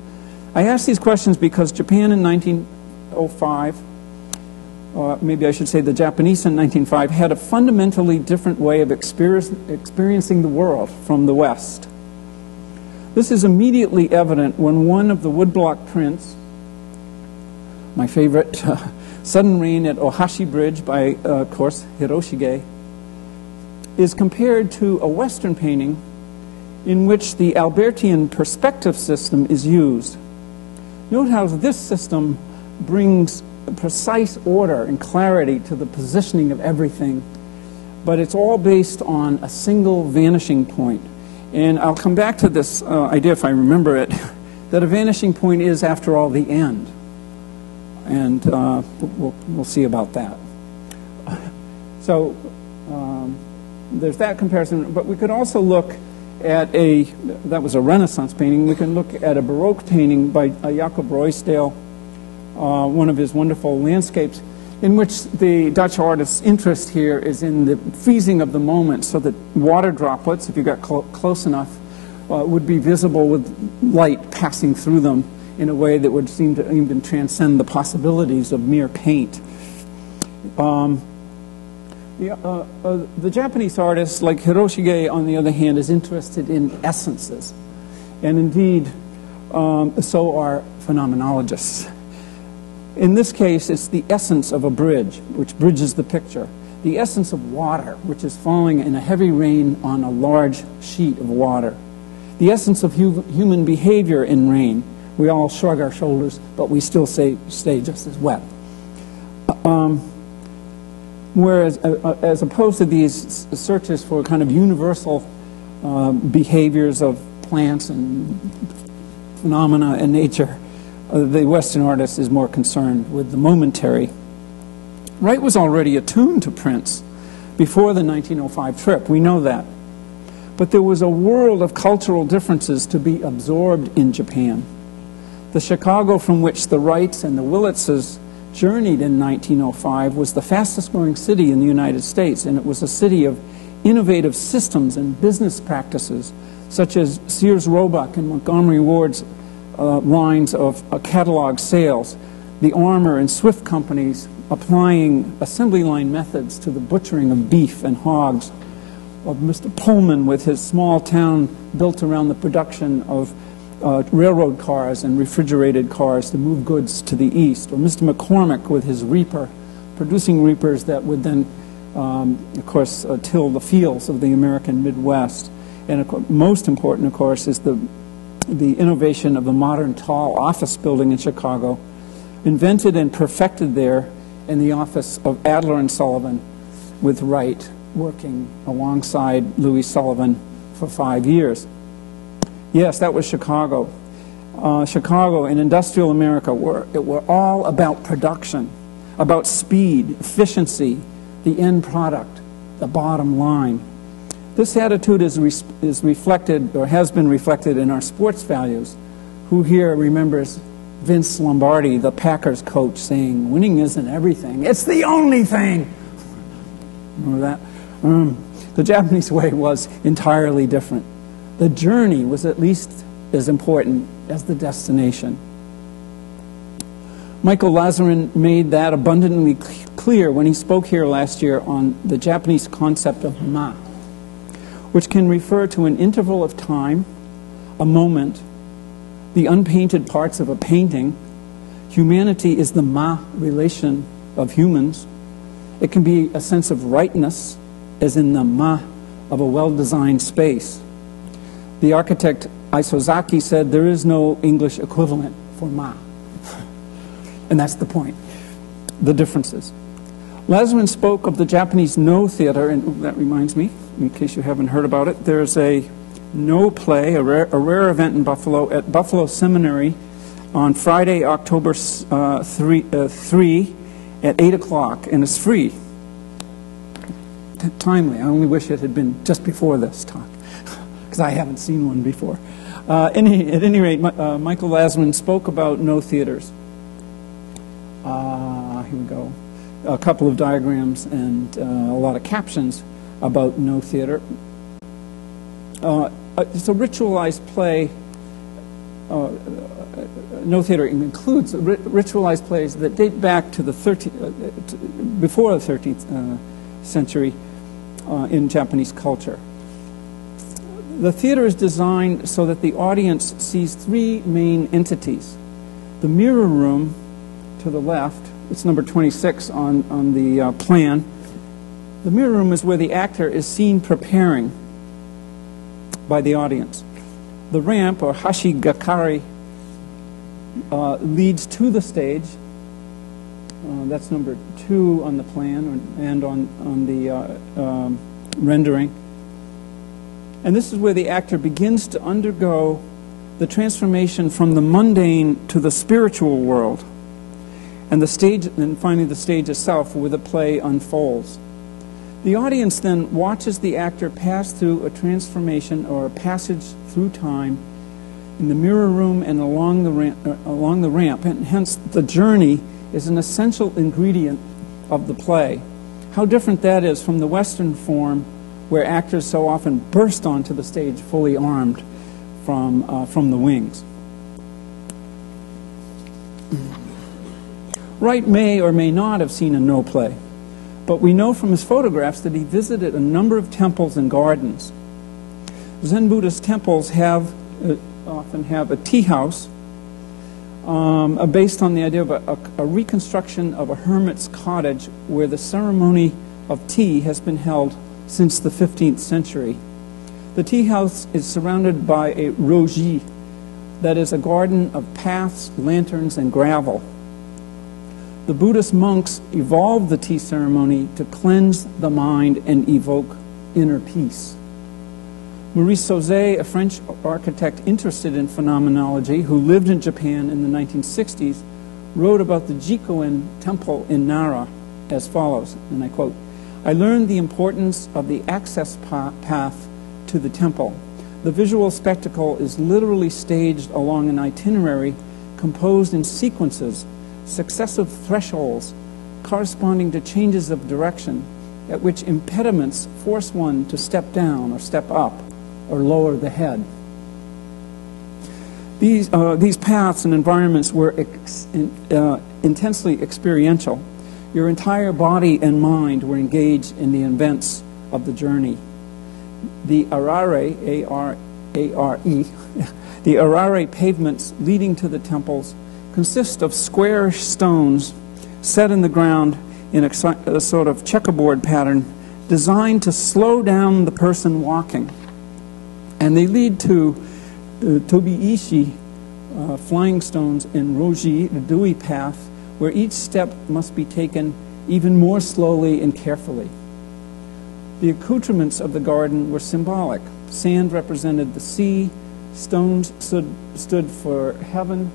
I ask these questions because Japan in 1905, or maybe I should say the Japanese in 1905, had a fundamentally different way of experiencing the world from the West. This is immediately evident when one of the woodblock prints, my favorite, Sudden Rain at Ohashi Bridge by, of course, Hiroshige, is compared to a Western painting in which the Albertian perspective system is used. Note how this system brings precise order and clarity to the positioning of everything, but it's all based on a single vanishing point. And I'll come back to this idea, if I remember it, that a vanishing point is, after all, the end. And we'll see about that. So there's that comparison, but we could also look at that was a Renaissance painting. We can look at a Baroque painting by Jacob Ruysdael, one of his wonderful landscapes, in which the Dutch artist's interest here is in the freezing of the moment, so that water droplets, if you got close enough, would be visible with light passing through them in a way that would seem to even transcend the possibilities of mere paint. The Japanese artist, like Hiroshige, on the other hand, is interested in essences. And indeed, so are phenomenologists. In this case, it's the essence of a bridge, which bridges the picture. The essence of water, which is falling in a heavy rain on a large sheet of water. The essence of human behavior in rain. We all shrug our shoulders, but we still stay just as wet. Whereas, as opposed to these searches for kind of universal behaviors of plants and phenomena in nature, the Western artist is more concerned with the momentary. Wright was already attuned to Prince before the 1905 trip. We know that. But there was a world of cultural differences to be absorbed in Japan. The Chicago from which the Wrights and the Willitzes journeyed in 1905 was the fastest growing city in the United States, and it was a city of innovative systems and business practices, such as Sears Roebuck and Montgomery Ward's lines of catalog sales, the Armour and Swift companies applying assembly line methods to the butchering of beef and hogs, of Mr. Pullman with his small town built around the production of railroad cars and refrigerated cars to move goods to the east, or Mr. McCormick with his reaper, producing reapers that would then, of course, till the fields of the American Midwest. And most important, of course, is the innovation of the modern tall office building in Chicago, invented and perfected there in the office of Adler and Sullivan, with Wright working alongside Louis Sullivan for 5 years. Yes, that was Chicago. Chicago and industrial America were all about production, about speed, efficiency, the end product, the bottom line. This attitude is reflected, or has been reflected, in our sports values. Who here remembers Vince Lombardi, the Packers coach, saying, "Winning isn't everything, it's the only thing"? Remember that? The Japanese way was entirely different. The journey was at least as important as the destination. Michael Lazarin made that abundantly clear when he spoke here last year on the Japanese concept of ma, which can refer to an interval of time, a moment, the unpainted parts of a painting. Humanity is the ma relation of humans. It can be a sense of rightness, as in the ma of a well-designed space. The architect Isozaki said there is no English equivalent for ma. And that's the point, the differences. Lazarin spoke of the Japanese No Theater, and that reminds me, in case you haven't heard about it, there's a No play, a rare event in Buffalo, at Buffalo Seminary on Friday, October 3 at 8 o'clock, and it's free. Timely. I only wish it had been just before this talk, because I haven't seen one before. At any rate, Michael Lazarin spoke about No theaters. Here we go. A couple of diagrams and a lot of captions about No theater. It's a ritualized play. No theater includes ritualized plays that date back to the before the 13th century in Japanese culture. The theater is designed so that the audience sees three main entities. The mirror room to the left, it's number 26 on the plan. The mirror room is where the actor is seen preparing by the audience. The ramp, or hashigakari, leads to the stage. That's number 2 on the plan and on the rendering. And this is where the actor begins to undergo the transformation from the mundane to the spiritual world. And the stage, and finally the stage itself, where the play unfolds. The audience then watches the actor pass through a transformation or a passage through time in the mirror room and along the ramp, and hence the journey is an essential ingredient of the play. How different that is from the Western form, where actors so often burst onto the stage fully armed from the wings. Wright may or may not have seen a no play, but we know from his photographs that he visited a number of temples and gardens. Zen Buddhist temples often have a tea house based on the idea of a reconstruction of a hermit's cottage where the ceremony of tea has been held since the 15th century. The tea house is surrounded by a roji, that is a garden of paths, lanterns, and gravel. The Buddhist monks evolved the tea ceremony to cleanse the mind and evoke inner peace. Maurice Savoye, a French architect interested in phenomenology who lived in Japan in the 1960s, wrote about the Jikoin temple in Nara as follows, and I quote, "I learned the importance of the access path to the temple. The visual spectacle is literally staged along an itinerary composed in sequences, successive thresholds corresponding to changes of direction at which impediments force one to step down or step up or lower the head." These paths and environments were intensely experiential. Your entire body and mind were engaged in the events of the journey. The arare, A-R-A-R-E, the arare pavements leading to the temples consist of squarish stones set in the ground in a sort of checkerboard pattern designed to slow down the person walking. And they lead to tobi-ishi, flying stones, in roji, the dewy path, where each step must be taken even more slowly and carefully. The accoutrements of the garden were symbolic. Sand represented the sea, stones stood for heaven,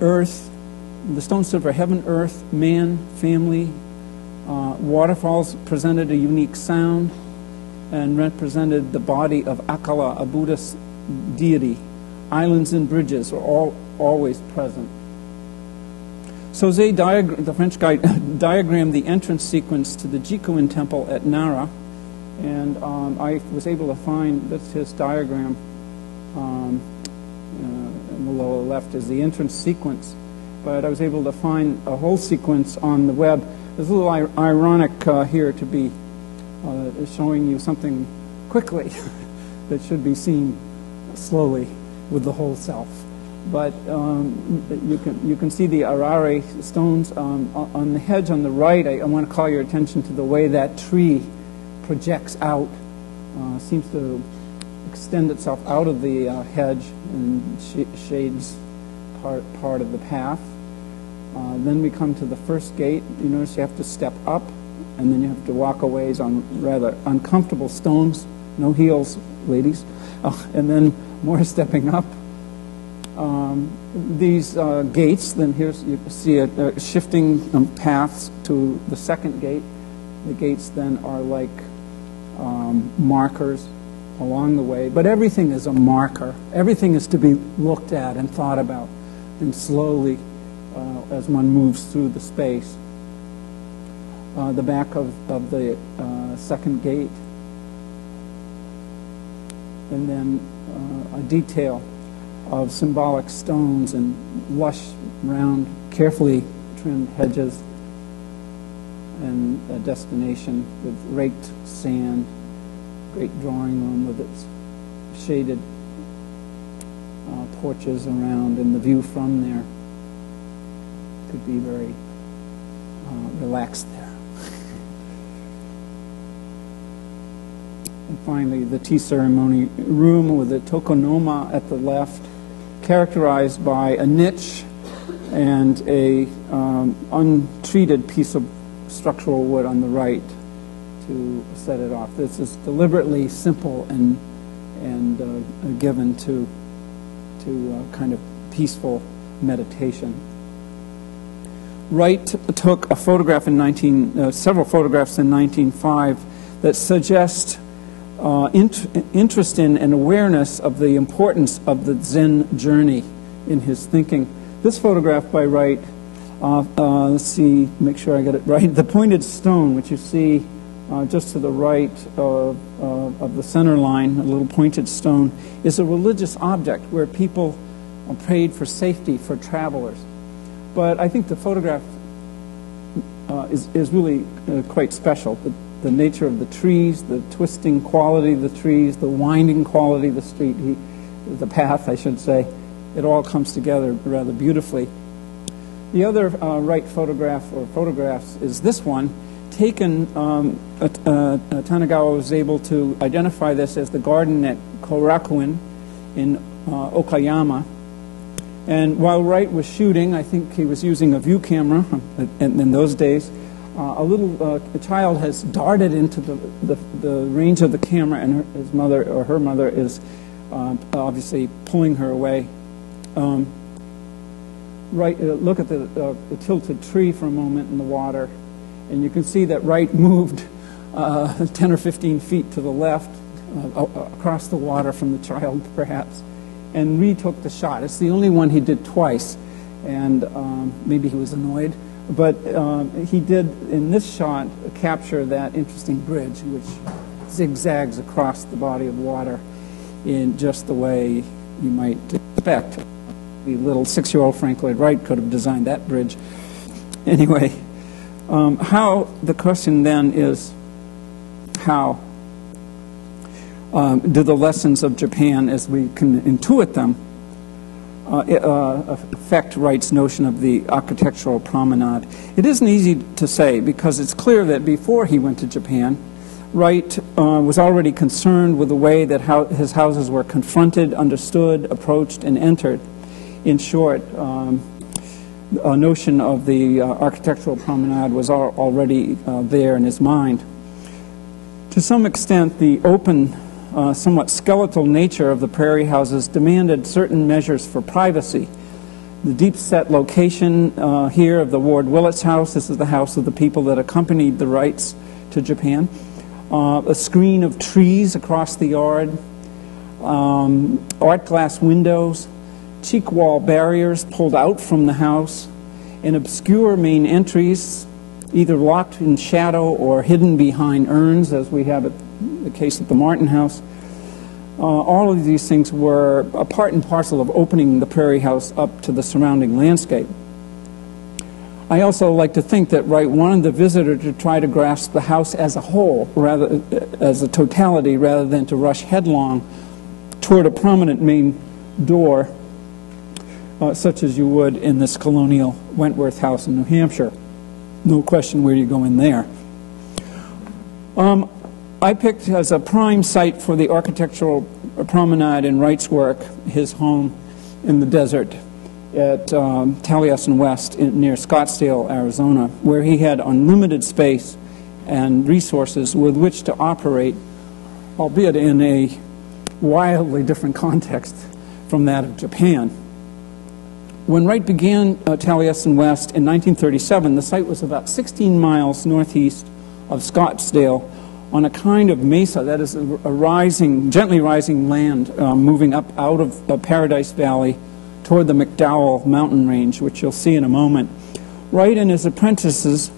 earth. The stones stood for heaven, earth, man, family. Waterfalls presented a unique sound and represented the body of Akala, a Buddhist deity. Islands and bridges were always present. Savoye, the French guy, diagrammed the entrance sequence to the Jikoin temple at Nara, and I was able to find, that's his diagram, in the lower left is the entrance sequence, but I was able to find a whole sequence on the web. It's a little ironic here to be showing you something quickly that should be seen slowly with the whole self. But you can see the arare stones on the hedge on the right. I want to call your attention to the way that tree projects out, seems to extend itself out of the hedge and shades part of the path. Then we come to the first gate. You notice you have to step up, and then you have to walk a ways on rather uncomfortable stones. No heels, ladies. And then more stepping up. These gates, then here's, you see a shifting paths to the second gate. The gates then are like markers along the way, but everything is a marker. Everything is to be looked at and thought about, and slowly as one moves through the space. The back of the second gate, and then a detail of symbolic stones and lush, round, carefully trimmed hedges, and a destination with raked sand, great drawing room with its shaded porches around, and the view from there could be very relaxed there. And finally, the tea ceremony room with the tokonoma at the left, characterized by a niche and a untreated piece of structural wood on the right to set it off. This is deliberately simple and given to kind of peaceful meditation. Wright took a photograph in several photographs in 1905 that suggest interest in and awareness of the importance of the Zen journey in his thinking. This photograph by Wright, let's see, make sure I get it right. The pointed stone, which you see just to the right of the center line, a little pointed stone, is a religious object where people prayed for safety for travelers. But I think the photograph is really quite special. The nature of the trees, the twisting quality of the trees, the winding quality of the path, I should say, it all comes together rather beautifully. The other Wright photograph or photographs is this one, taken, Tanagawa was able to identify this as the garden at Korakuen in Okayama. And while Wright was shooting, I think he was using a view camera in those days, a child has darted into the range of the camera, and his mother or her mother is obviously pulling her away. Look at the tilted tree for a moment in the water, and you can see that Wright moved 10 or 15 feet to the left, across the water from the child, perhaps, and retook the shot. It's the only one he did twice, and maybe he was annoyed, but he did, in this shot, capture that interesting bridge, which zigzags across the body of water in just the way you might expect. The little 6-year-old Frank Lloyd Wright could have designed that bridge. Anyway, the question then is, how do the lessons of Japan, as we can intuit them, affect Wright's notion of the architectural promenade? It isn't easy to say, because it's clear that before he went to Japan, Wright was already concerned with the way that his houses were confronted, understood, approached, and entered. In short, a notion of the architectural promenade was already there in his mind. To some extent, the open, somewhat skeletal nature of the prairie houses demanded certain measures for privacy. The deep-set location here of the Ward Willets house, this is the house of the people that accompanied the Wrights to Japan, a screen of trees across the yard, art glass windows, cheek wall barriers pulled out from the house, and obscure main entries, either locked in shadow or hidden behind urns, as we have the case at the Martin House. All of these things were a part and parcel of opening the Prairie House up to the surrounding landscape. I also like to think that Wright wanted the visitor to try to grasp the house as a whole, rather as a totality, rather than to rush headlong toward a prominent main door, such as you would in this colonial Wentworth house in New Hampshire. No question where you go in there. I picked as a prime site for the architectural promenade in Wright's work his home in the desert at Taliesin West near Scottsdale, Arizona, where he had unlimited space and resources with which to operate, albeit in a wildly different context from that of Japan. When Wright began Taliesin West in 1937, the site was about 16 miles northeast of Scottsdale on a kind of mesa, that is a gently rising land moving up out of Paradise Valley toward the McDowell mountain range, which you'll see in a moment. Wright and his apprentices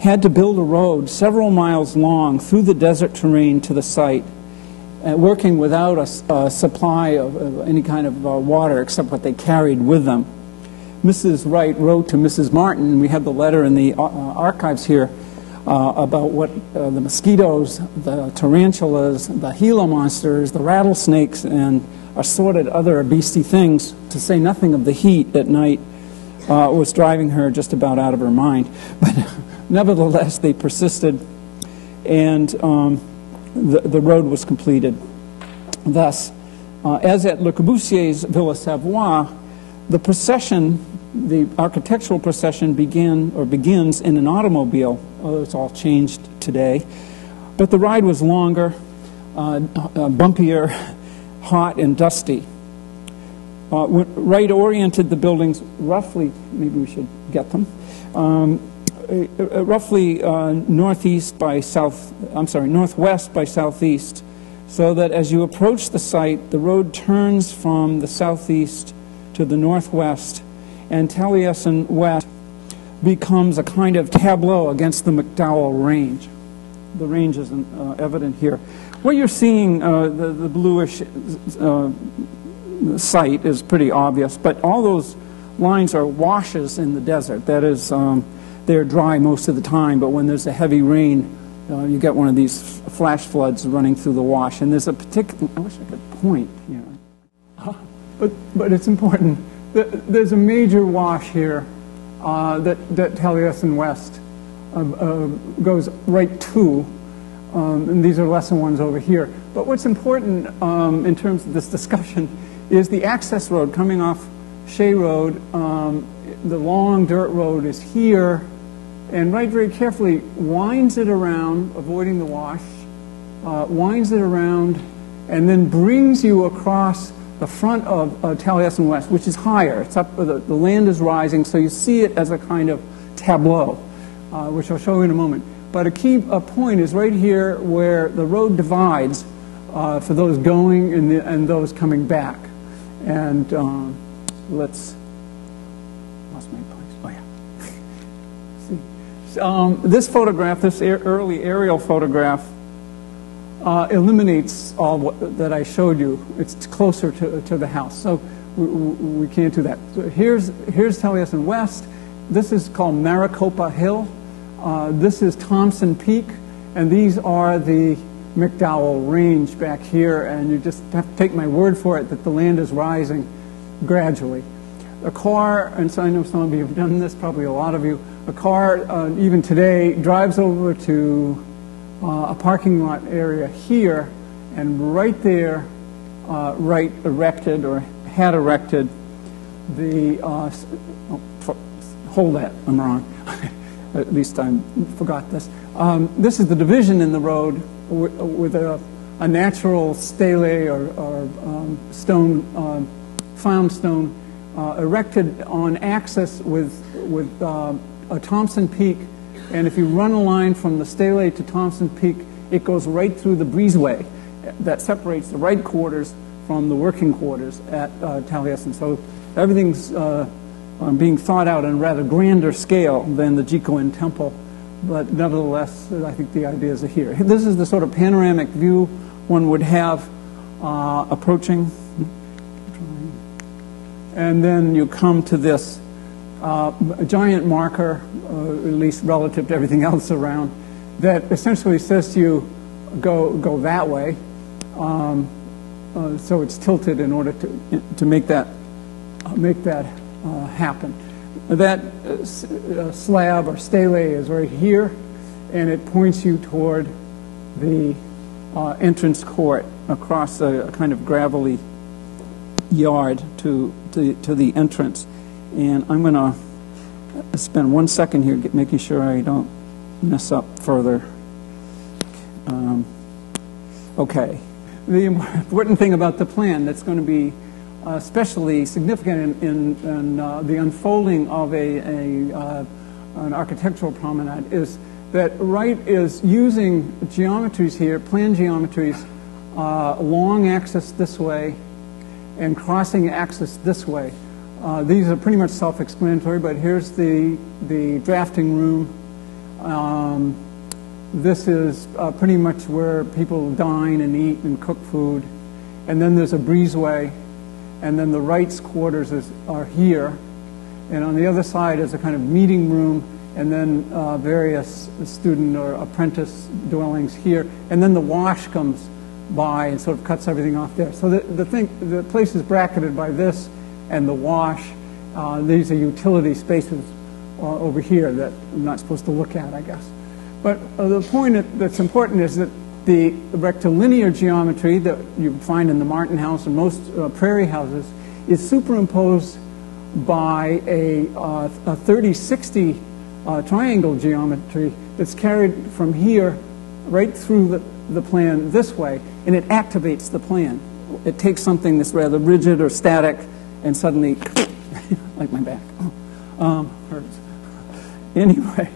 had to build a road several miles long through the desert terrain to the site, working without a supply of any kind of water except what they carried with them. Mrs. Wright wrote to Mrs. Martin, we have the letter in the archives here, about what the mosquitoes, the tarantulas, the Gila monsters, the rattlesnakes, and assorted other beastie things, to say nothing of the heat at night, was driving her just about out of her mind. But nevertheless, they persisted, and the road was completed. Thus, as at Le Corbusier's Villa Savoye, the procession, the architectural procession begins in an automobile, although it's all changed today. But the ride was longer, bumpier, hot, and dusty. Wright oriented the buildings roughly, maybe we should get them, roughly northwest by southeast, so that as you approach the site, the road turns from the southeast to the northwest, and Taliesin West becomes a kind of tableau against the McDowell Range. The range isn't evident here. What you're seeing, the bluish site is pretty obvious, but all those lines are washes in the desert. That is, they're dry most of the time, but when there's a heavy rain, you get one of these flash floods running through the wash. And there's a particular, I wish I could point here, but it's important. There's a major wash here that Taliesin West goes right to, and these are lesser ones over here. But what's important in terms of this discussion is the access road coming off Shea Road. The long dirt road is here, and Wright very carefully winds it around, avoiding the wash, winds it around, and then brings you across the front of Taliesin West, which is higher. It's up, the land is rising, so you see it as a kind of tableau, which I'll show you in a moment. But a key point is right here where the road divides for those going and those coming back. And lost my place. Oh yeah. See, this photograph, this early aerial photograph, eliminates all that I showed you. It's closer to the house, so we can't do that. So here's Taliesin West. This is called Maricopa Hill. This is Thompson Peak, and these are the McDowell Range back here, and you just have to take my word for it that the land is rising gradually. A car, and so I know some of you have done this, probably a lot of you, a car even today drives over to a parking lot area here, and right there, Wright erected or had erected the, hold that, I'm wrong. At least I forgot this. This is the division in the road with a natural stele or stone, found stone, erected on axis with a Thompson Peak. And if you run a line from the stele to Thompson Peak, it goes right through the breezeway that separates the Wright quarters from the working quarters at Taliesin. So everything's being thought out on a rather grander scale than the Jack Quinan Temple, but nevertheless, I think the ideas are here. This is the sort of panoramic view one would have approaching. And then you come to this giant marker, at least relative to everything else around, that essentially says to you, go that way. So it's tilted in order to make that happen. That slab or stele is right here, and it points you toward the entrance court across a kind of gravelly yard to the entrance. And I'm going to spend 1 second here making sure I don't mess up further. Okay. The important thing about the plan that's going to be especially significant in the unfolding of an architectural promenade is that Wright is using geometries here, plan geometries, long axis this way and crossing axis this way. These are pretty much self-explanatory, but here's the drafting room. This is pretty much where people dine and eat and cook food. And then there's a breezeway. And then the Wright's quarters are here. And on the other side is a kind of meeting room, and then various student or apprentice dwellings here. And then the wash comes by and sort of cuts everything off there. So the place is bracketed by this and the wash. These are utility spaces over here that I'm not supposed to look at, I guess. But the point that's important is that the rectilinear geometry that you find in the Martin House and most prairie houses is superimposed by a 30-60 triangle geometry that's carried from here right through the plan this way, and it activates the plan. It takes something that's rather rigid or static and suddenly, like my back, hurts. Anyway,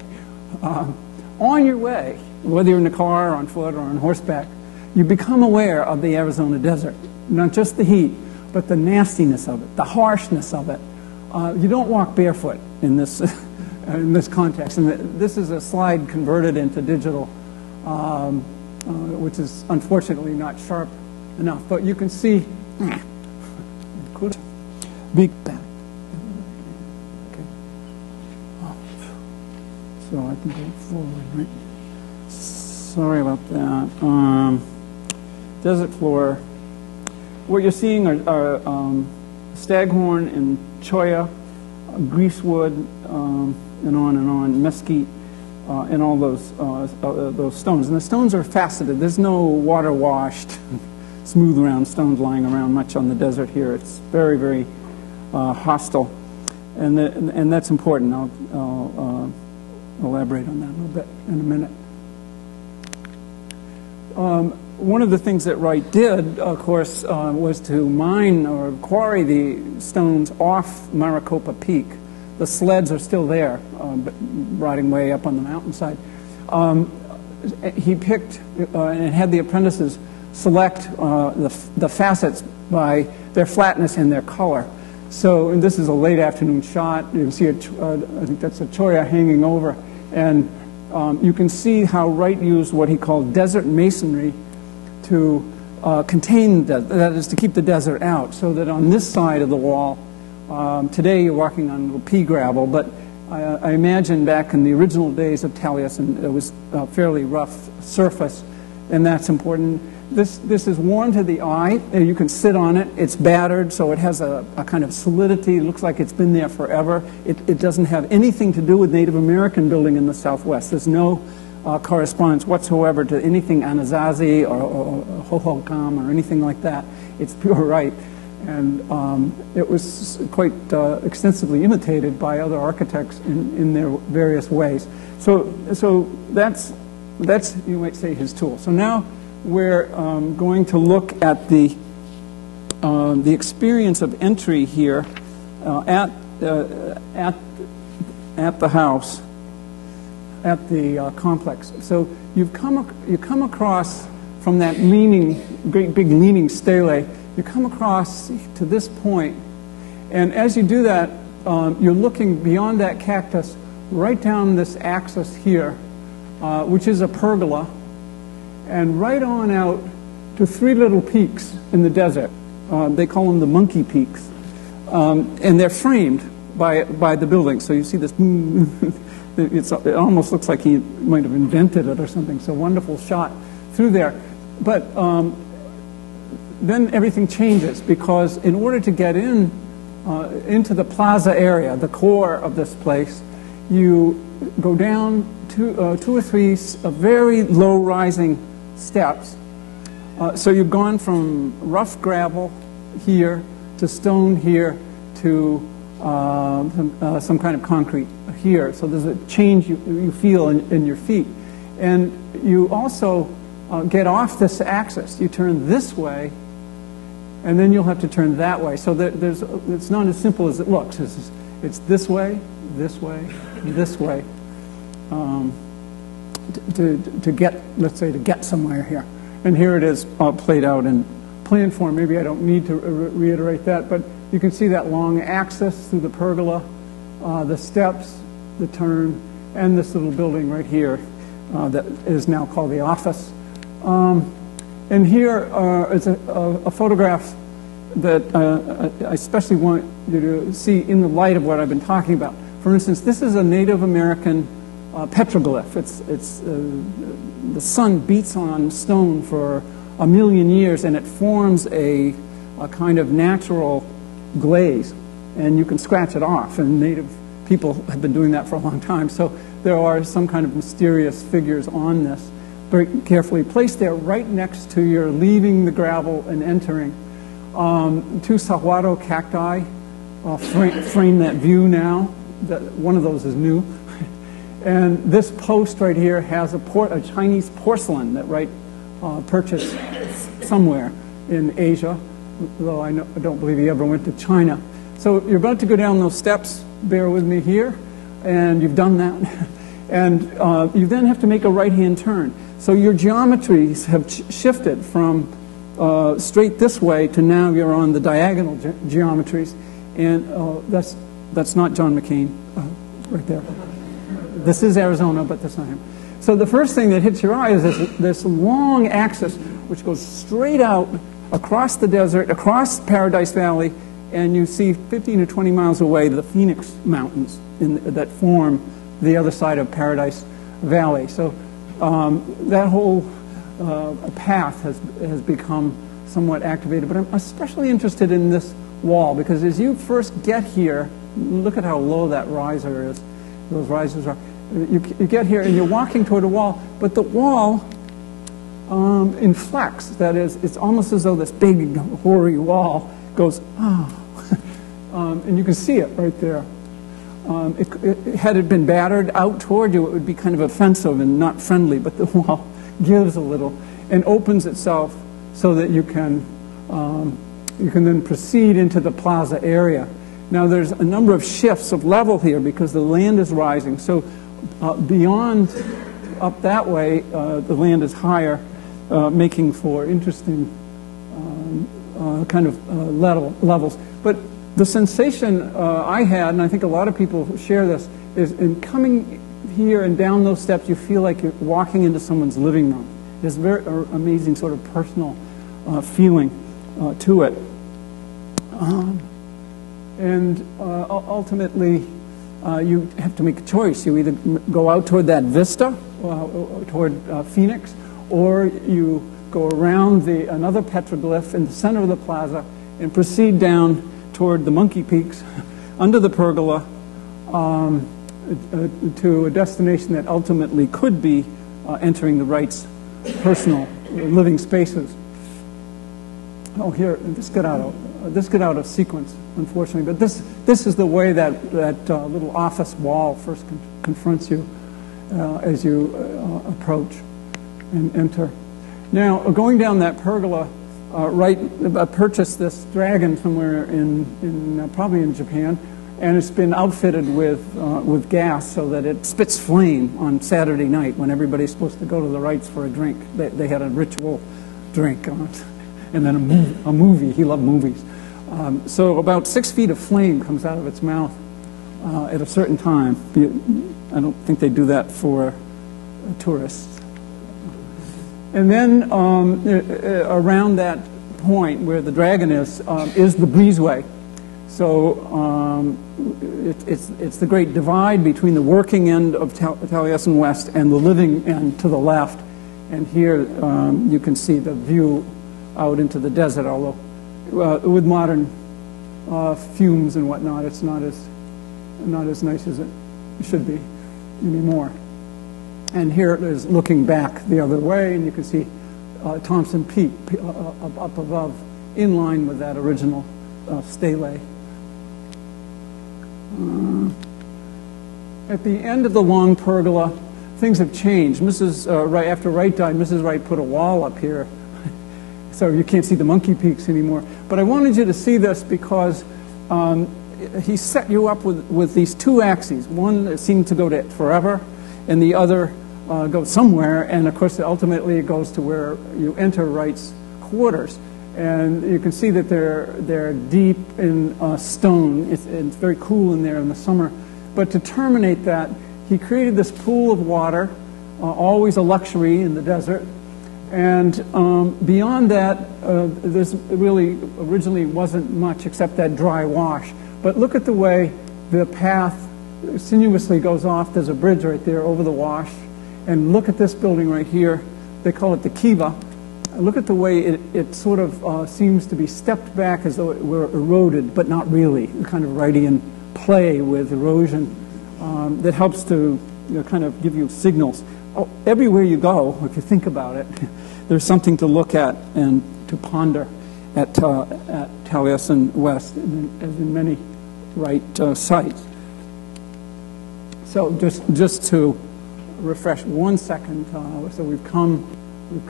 on your way, whether you're in a car or on foot or on horseback, you become aware of the Arizona desert. Not just the heat, but the nastiness of it, the harshness of it. You don't walk barefoot in this context. And this is a slide converted into digital, which is unfortunately not sharp enough. But you can see big back. Okay. Oh. So I can go forward, right? Sorry about that. Desert floor. What you're seeing are staghorn and cholla, greasewood, and on, mesquite, and all those stones. And the stones are faceted. There's no water-washed, smooth round stones lying around much on the desert here. It's very, very hostile, and that's important. I'll elaborate on that a little bit in a minute. One of the things that Wright did, of course, was to mine or quarry the stones off Maricopa Peak. The sleds are still there, riding way up on the mountainside. He picked and had the apprentices select the facets by their flatness and their color. So, and this is a late afternoon shot. You can see, I think that's a cholla hanging over. And you can see how Wright used what he called desert masonry to contain, that is, to keep the desert out, so that on this side of the wall, today you're walking on little pea gravel, but I imagine back in the original days of Taliesin, it was a fairly rough surface, and that's important. This is worn to the eye. You can sit on it. It's battered, so it has a kind of solidity. It looks like it's been there forever. It doesn't have anything to do with Native American building in the Southwest. There's no correspondence whatsoever to anything Anasazi or Hohokam or anything like that. It's pure Wright. And it was quite extensively imitated by other architects in their various ways. So that's, you might say, his tool. So now we're going to look at the experience of entry here at the house, at the complex. So you come across from that great big leaning stele. You come across to this point, and as you do that, you're looking beyond that cactus right down this axis here, which is a pergola, and right on out to three little peaks in the desert. They call them the monkey peaks, and they're framed by the building. So you see this. It almost looks like he might have invented it or something. So wonderful shot through there, but. Then everything changes, because in order to get into the plaza area, the core of this place, you go down two or three very low-rising steps. So you've gone from rough gravel here to stone here to some kind of concrete here. So there's a change you feel in your feet. And you also get off this axis. You turn this way, and then you'll have to turn that way. So it's not as simple as it looks. It's this way, this way, this way, to get, let's say, to get somewhere here. And here it is played out in plan form. Maybe I don't need to reiterate that, but you can see that long axis through the pergola, the steps, the turn, and this little building right here that is now called the office. And here is a photograph that I especially want you to see in the light of what I've been talking about. For instance, this is a Native American petroglyph. It's the sun beats on stone for 1,000,000 years, and it forms a kind of natural glaze, and you can scratch it off. And Native people have been doing that for a long time. So there are some kind of mysterious figures on this, very carefully placed there, right next to your leaving the gravel and entering. Two saguaro cacti frame that view now. One of those is new. And this post right here has a Chinese porcelain that Wright purchased somewhere in Asia, though I don't believe he ever went to China. So you're about to go down those steps, bear with me here, and you've done that. And you then have to make a right-hand turn. So your geometries have shifted from straight this way to now you're on the diagonal geometries. And that's not John McCain right there. This is Arizona, but that's not him. So the first thing that hits your eye is this long axis which goes straight out across the desert, across Paradise Valley, and you see 15 to 20 miles away the Phoenix Mountains that form the other side of Paradise Valley. So that whole path has become somewhat activated. But I'm especially interested in this wall, because as you first get here, look at how low that riser is. Those risers are. You get here and you're walking toward a wall, but the wall inflects. That is, it's almost as though this big, hoary wall goes, and you can see it right there. Had it been battered out toward you, it would be kind of offensive and not friendly, but the wall gives a little and opens itself so that you can then proceed into the plaza area. Now there's a number of shifts of level here because the land is rising. So beyond up that way, the land is higher, making for interesting kind of levels. But the sensation I had, and I think a lot of people share this, is in coming here and down those steps, you feel like you're walking into someone's living room. There's a very amazing sort of personal feeling to it. And ultimately, you have to make a choice. You either go out toward that vista, toward Phoenix, or you go around another petroglyph in the center of the plaza and proceed down toward the Monkey Peaks, under the pergola, to a destination that ultimately could be entering the Wright's personal living spaces. Oh, here, this got out of sequence, unfortunately. But this is the way that little office wall first confronts you as you approach and enter. Now, going down that pergola, Wright purchased this dragon somewhere probably in Japan, and it's been outfitted with gas so that it spits flame on Saturday night when everybody's supposed to go to the Wrights for a drink. They had a ritual drink on it. And then a movie. He loved movies. So about 6 feet of flame comes out of its mouth at a certain time. I don't think they do that for tourists. And then around that point where the dragon is the breezeway. So it's the great divide between the working end of Taliesin West and the living end to the left. And here you can see the view out into the desert, although with modern fumes and whatnot, it's not as nice as it should be anymore. And here it is looking back the other way, and you can see Thompson Peak up above, in line with that original stele. At the end of the long pergola, things have changed. Mrs. Wright, after Wright died, Mrs. Wright put a wall up here, so you can't see the Monkey Peaks anymore. But I wanted you to see this because he set you up with these two axes. One that seemed to go to forever, and the other goes somewhere. And of course, ultimately, it goes to where you enter Wright's quarters. And you can see that they're deep in stone. It's very cool in there in the summer. But to terminate that, he created this pool of water, always a luxury in the desert. And beyond that, there's really originally wasn't much except that dry wash. But look at the way the path sinuously goes off. There's a bridge right there over the wash. And look at this building right here. They call it the Kiva. Look at the way it sort of seems to be stepped back as though it were eroded, but not really. A kind of Wrightian play with erosion that helps to kind of give you signals. Oh, everywhere you go, if you think about it, there's something to look at and to ponder at Taliesin West, as in many Wright sites. So just to refresh 1 second, so we've come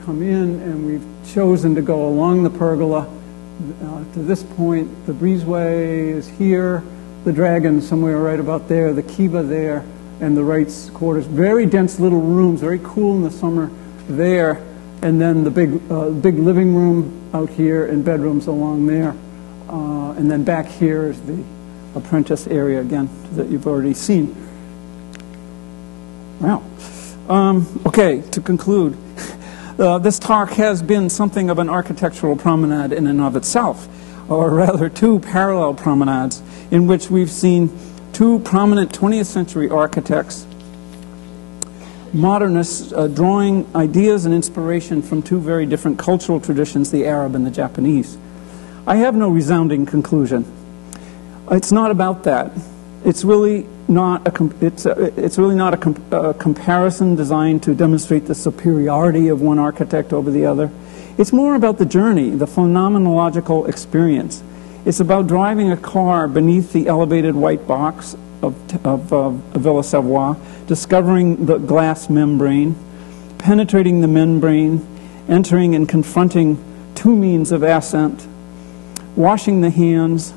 in and we've chosen to go along the pergola to this point. The breezeway is here, the dragon somewhere right about there, the Kiva there, and the Wright's quarters. Very dense little rooms, very cool in the summer there, and then the big living room out here and bedrooms along there. And then back here is the apprentice area again that you've already seen. Wow. Okay, to conclude, this talk has been something of an architectural promenade in and of itself. or rather two parallel promenades, in which we've seen two prominent 20th century architects, modernists, drawing ideas and inspiration from two very different cultural traditions, the Arab and the Japanese. I have no resounding conclusion. It's not about that. It's really not a comparison designed to demonstrate the superiority of one architect over the other. It's more about the journey, the phenomenological experience. It's about driving a car beneath the elevated white box of Villa Savoye, discovering the glass membrane, penetrating the membrane, entering and confronting two means of ascent, washing the hands,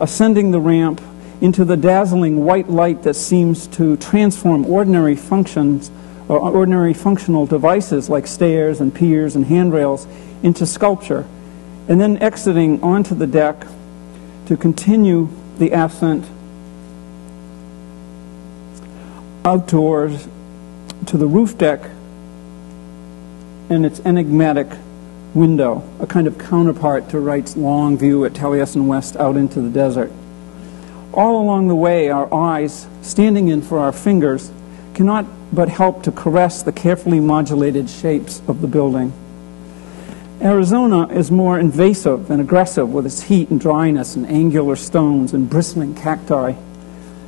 ascending the ramp into the dazzling white light that seems to transform ordinary functions or ordinary functional devices like stairs and piers and handrails into sculpture, and then exiting onto the deck to continue the ascent outdoors to the roof deck and its enigmatic window, a kind of counterpart to Wright's long view at Taliesin West out into the desert. All along the way, our eyes, standing in for our fingers, cannot but help to caress the carefully modulated shapes of the building. Arizona is more invasive and aggressive with its heat and dryness and angular stones and bristling cacti.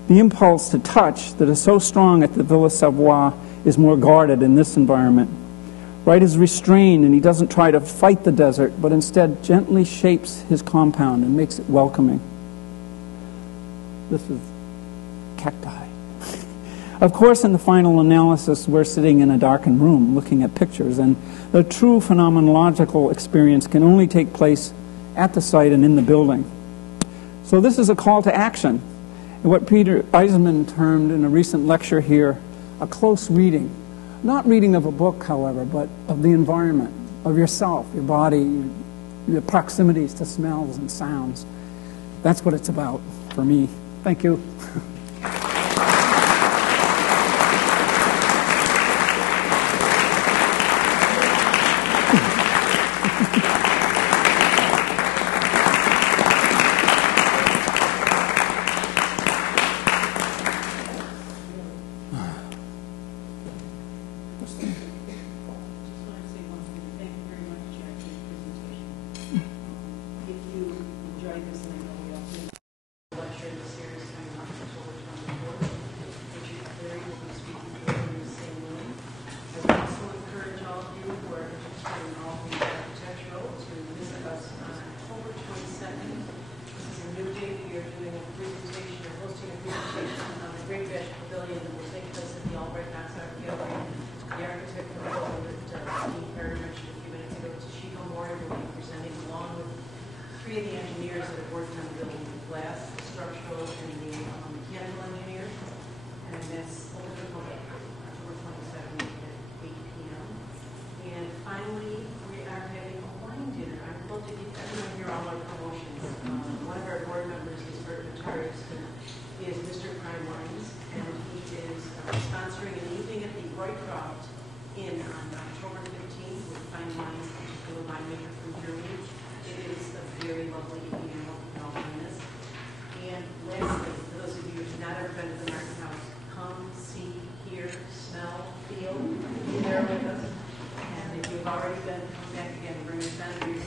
The impulse to touch that is so strong at the Villa Savoye is more guarded in this environment. Wright is restrained, and he doesn't try to fight the desert, but instead gently shapes his compound and makes it welcoming. This is cacti. Of course, in the final analysis, we're sitting in a darkened room looking at pictures, and the true phenomenological experience can only take place at the site and in the building. So this is a call to action, and what Peter Eisenman termed in a recent lecture here, a close reading. Not reading of a book, however, but of the environment, of yourself, your body, your proximities to smells and sounds. That's what it's about for me. Thank you. Already been, come back again, bring your son, bring your